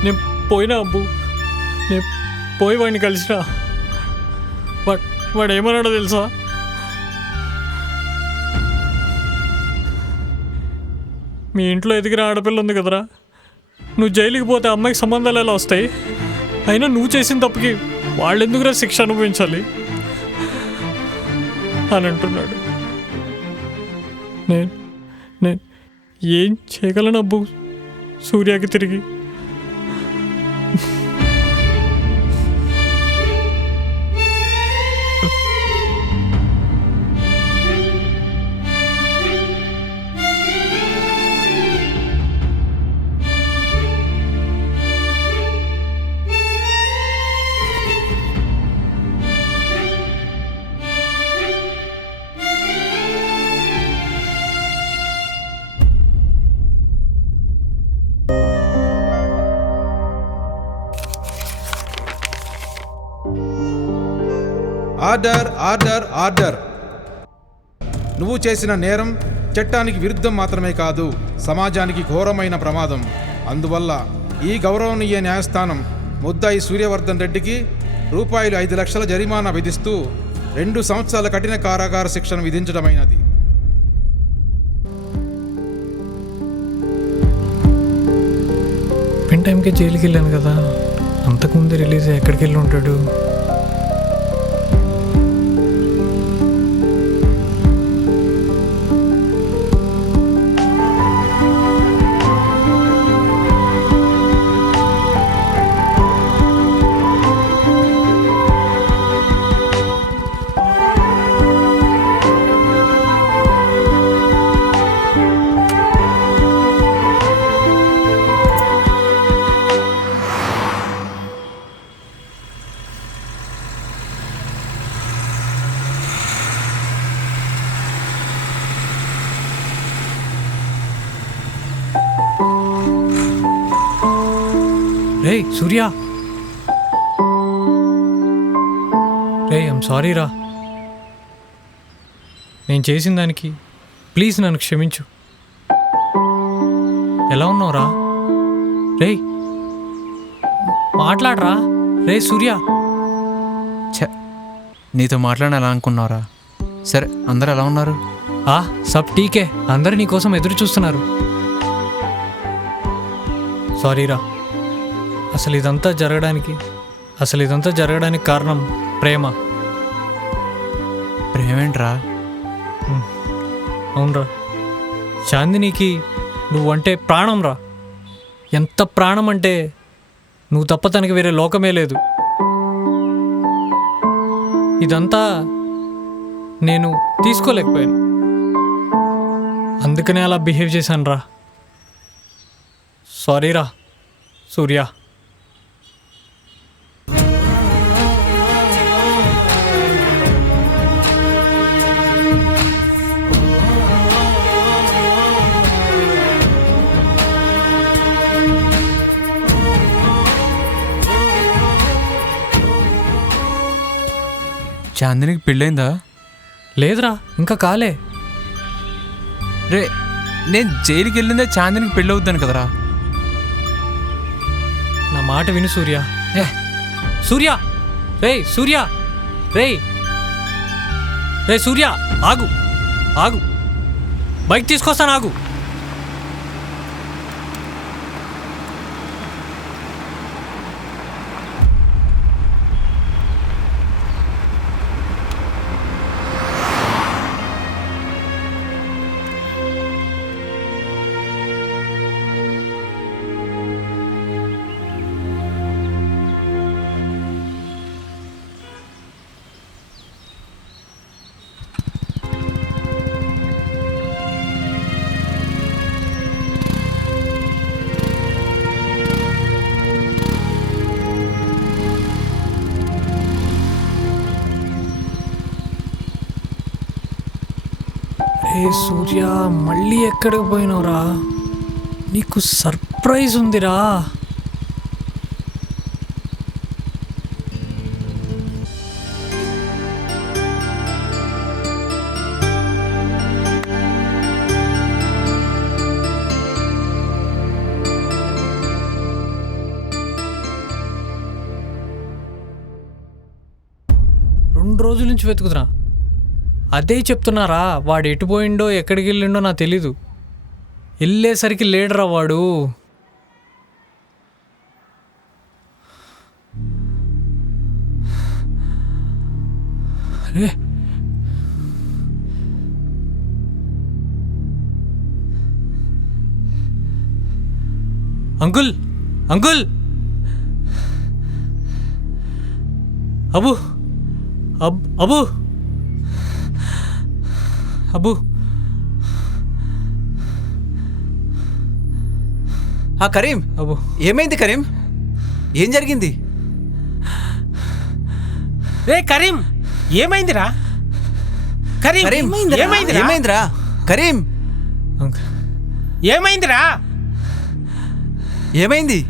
నేను పోయినా అబ్బు, నేను పోయి వాడిని కలిసిన వాడు ఏమన్నాడో తెలుసా? మీ ఇంట్లో ఎదిగిన ఆడపిల్ల ఉంది కదరా, నువ్వు జైలుకి పోతే అమ్మాయికి సంబంధాలు ఎలా వస్తాయి? అయినా నువ్వు చేసిన తప్పుకి వాళ్ళు ఎందుకురా శిక్ష అనుభవించాలి అని అంటున్నాడు. నేను ఏం చేయగలను అబ్బు సూర్యకి తిరిగి? Order order order. నువ్వు చేసిన నేరం చట్టానికి విరుద్ధం మాత్రమే కాదు, సమాజానికి ఘోరమైన ప్రమాదం. అందువల్ల ఈ గౌరవనీయ న్యాయస్థానం ముద్దాయి సూర్యవర్ధన్ రెడ్డికి రూపాయలు 5 లక్షల జరిమానా విధిస్తూ 2 సంవత్సరాల కఠిన కారాగార శిక్షను విధించడమైనది. పెన్ టైంకి జైలుకి వెళ్ళాను కదా, అంతకుముందు రిలీజ్ ఎక్కడికి వెళ్ళి ఉంటాడు? రే సూర్య, రే ఐమ్ సారీ రా. నేను చేసిన దానికి ప్లీజ్ నన్ను క్షమించు. ఎలా ఉన్నావురా? రే మాట్లాడరా. రే సూర్య. నీతో మాట్లాడాలి అనుకున్నారా? సరే, అందరు ఎలా ఉన్నారు? సబ్ టీకే, అందరు నీ కోసం ఎదురు చూస్తున్నారు. సారీరా. అసలు ఇదంతా జరగడానికి కారణం ప్రేమ. ప్రేమేంట్రా? అవునరా, చాందినికి నువ్వంటే ప్రాణం రా. ఎంత ప్రాణం అంటే నువ్వు తప్ప తనకి వేరే లోకమే లేదు. ఇదంతా నేను తీసుకోలేకపోయాను, అందుకనే అలా బిహేవ్ చేశాను రా. సారీరా సూర్య. చాందినికి పెళ్ళైందా? లేదురా, ఇంకా కాలే. రే, నేను జైలుకి వెళ్ళిందే చాందినికి పెళ్ళి అవుతాను కదరా. నా మాట విను సూర్య. సూర్య, రే సూర్య, రే రే సూర్య, ఆగు ఆగు, బైక్ తీసుకొస్తాను, ఆగు. రే సూర్య, మళ్ళీ ఎక్కడికి పోయినావురా? నీకు సర్ప్రైజ్ ఉందిరా. రెండు రోజుల నుంచి వెతుకుతున్నా, అదే చెప్తున్నారా. వాడు ఎటుపోయిండో ఎక్కడికి వెళ్ళిండో నాకు తెలీదు. వెళ్ళేసరికి లేడరా వాడు. అరే uncle, uncle, Abu Abu Abu. Karim, Abu ఏమైంది కరీం? ఏం జరిగింది? రే కరీం, ఏమైందిరా? కరీం, ఏమైందిరా? కరీం, ఏమైందిరా? ఏమైంది?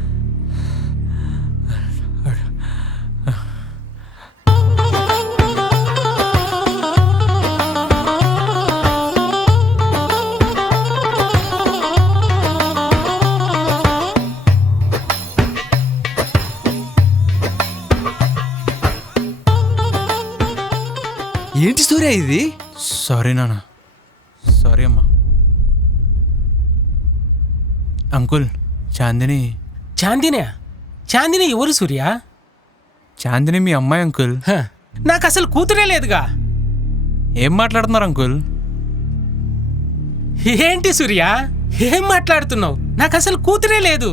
ఏంటి సూర్య ఇది? సారీ నాన్న, సారీ అమ్మా. అంకుల్, చాందిని. చాందిని ఎవరు సూర్య? చాందిని మీ అమ్మాయి అంకుల్. నాకు అసలు కూతురే లేదుగా. ఏం మాట్లాడుతున్నారు అంకుల్? ఏంటి సూర్య, ఏం మాట్లాడుతున్నావు? నాకు అసలు కూతురే లేదు.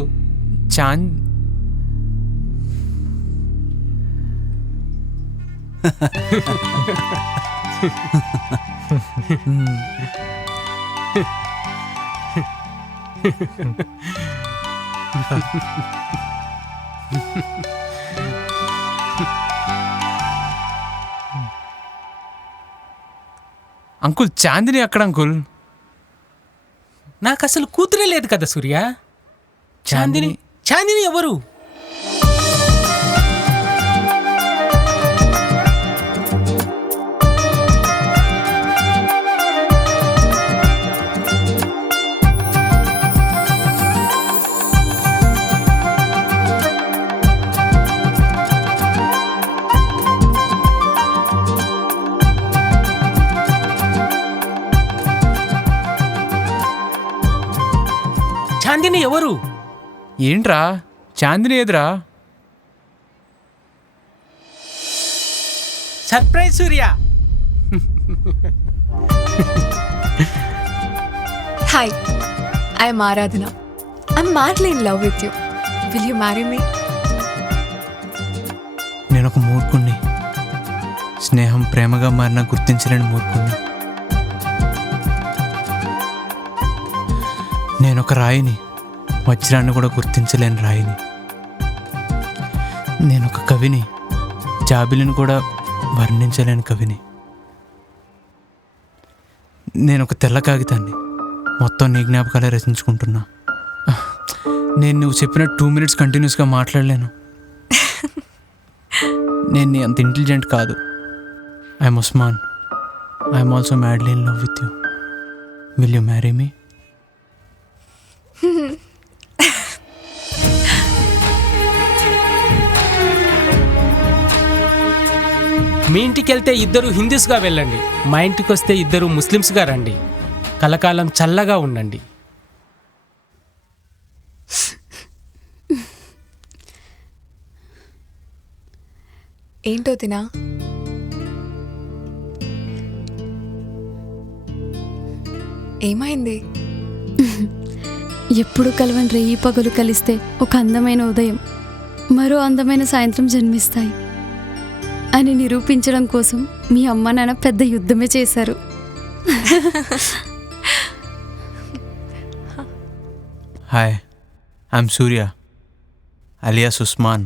అంకుల్, చాందిని అక్కడ అంకుల్. నాకు అసలు కూతురే లేదు కదా సూర్య. చాందిని ఎవరు? చాందిని ఎవరు? ఏంట్రా చాందిని ఎదురా? Surprise Surya. హాయ్, ఐఎమ్ ఆరాధన. I'm madly in love with you. Will you marry మీ? నేను ఒక మూర్ఖుణ్ణి. స్నేహం ప్రేమగా మారినా గుర్తించలేని మూర్ఖుణ్ణి. నేను ఒక రాయిని, వజ్రాన్ని కూడా గుర్తించలేని రాయిని. నేను ఒక కవిని, జాబిలిని కూడా వర్ణించలేని కవిని. నేను ఒక తెల్ల కాగితాన్ని, మొత్తం నీ జ్ఞాపకాలే రచించుకుంటున్నా. నేను నువ్వు చెప్పిన 2 minutes కంటిన్యూస్గా మాట్లాడలేను. నేను నీ అంత ఇంటెలిజెంట్ కాదు. I'm Usman. I'm also madly in love with you. Will you marry me? మీ ఇంటికి వెళ్తే ఇద్దరు హిందూస్గా వెళ్ళండి, మా ఇంటికి వస్తే ఇద్దరు ముస్లిమ్స్గా రండి. కలకాలం చల్లగా ఉండండి. ఏంటో తినా? ఏమైంది? ఎప్పుడు కలవని రేయి పగలు కలిస్తే ఒక అందమైన ఉదయం, మరో అందమైన సాయంత్రం జన్మిస్తాయి అని నిరూపించడం కోసం మీ అమ్మ నాన్న పెద్ద యుద్ధమే చేశారు. Hi, I'm Surya alias Usman.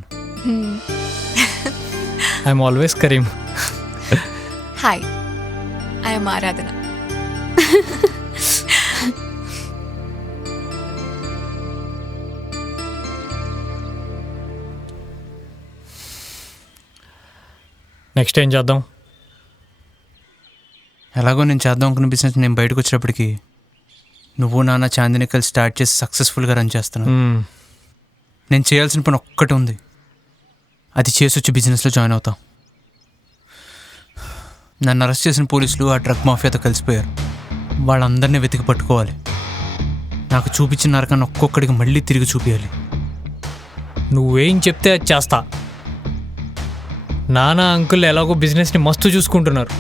I'm always Kareem. Hi, I'm Aradhana. Next ఏం చేద్దాం? ఎలాగో నేను చేద్దాం అనుకున్న బిజినెస్ నేను బయటకు వచ్చేటప్పటికి నువ్వు నాన్న చాందిని కలిసి స్టార్ట్ చేసి సక్సెస్ఫుల్గా రన్ చేస్తున్నాను. నేను చేయాల్సిన పని ఒక్కటి ఉంది, అది చేసి వచ్చి బిజినెస్లో జాయిన్ అవుతాం. నన్ను అరెస్ట్ చేసిన పోలీసులు ఆ డ్రగ్ మాఫియాతో కలిసిపోయారు. వాళ్ళందరినీ వెతికి పట్టుకోవాలి. నాకు చూపించిన నరకాన్ని ఒక్కొక్కడికి మళ్ళీ తిరిగి చూపించాలి. నువ్వేం చెప్తే అది చేస్తా. నానా అంకుల్ ఎలాగో బిజినెస్ని మస్తు చూసుకుంటున్నారు.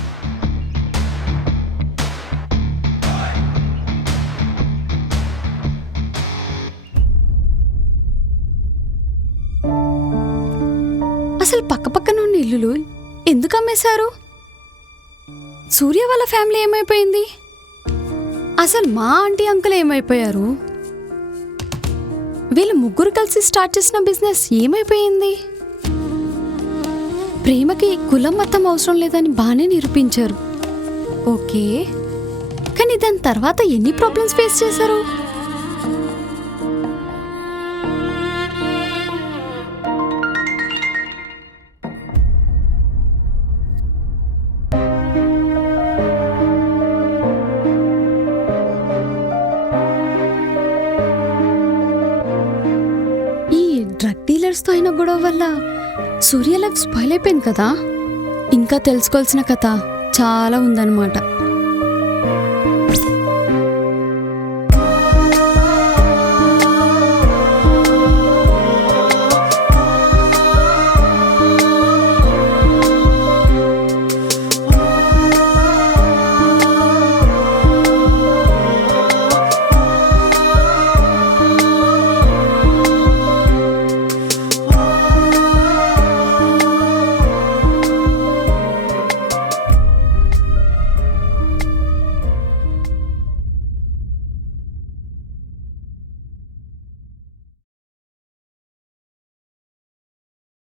అసలు పక్కపక్కన ఉన్న ఇల్లులు ఎందుకు అమ్మేశారు? సూర్య వాళ్ళ ఫ్యామిలీ ఏమైపోయింది? అసలు మా ఆంటీ అంకుల్ ఏమైపోయారు? వీళ్ళు ముగ్గురు కలిసి స్టార్ట్ చేసిన బిజినెస్ ఏమైపోయింది? ప్రేమకి కులం మతం అవసరం లేదని బాగానే నిరూపించారు, ఓకే. కానీ దాని తర్వాత ఎన్ని ప్రాబ్లమ్స్ ఫేస్ చేశారు? ఈ డ్రగ్ డీలర్స్తో అయిన గొడవ వల్ల సూర్య లైఫ్ స్పాయిల్ అయిపోయింది కదా. ఇంకా తెలుసుకోవాల్సిన కథ చాలా ఉందన్నమాట.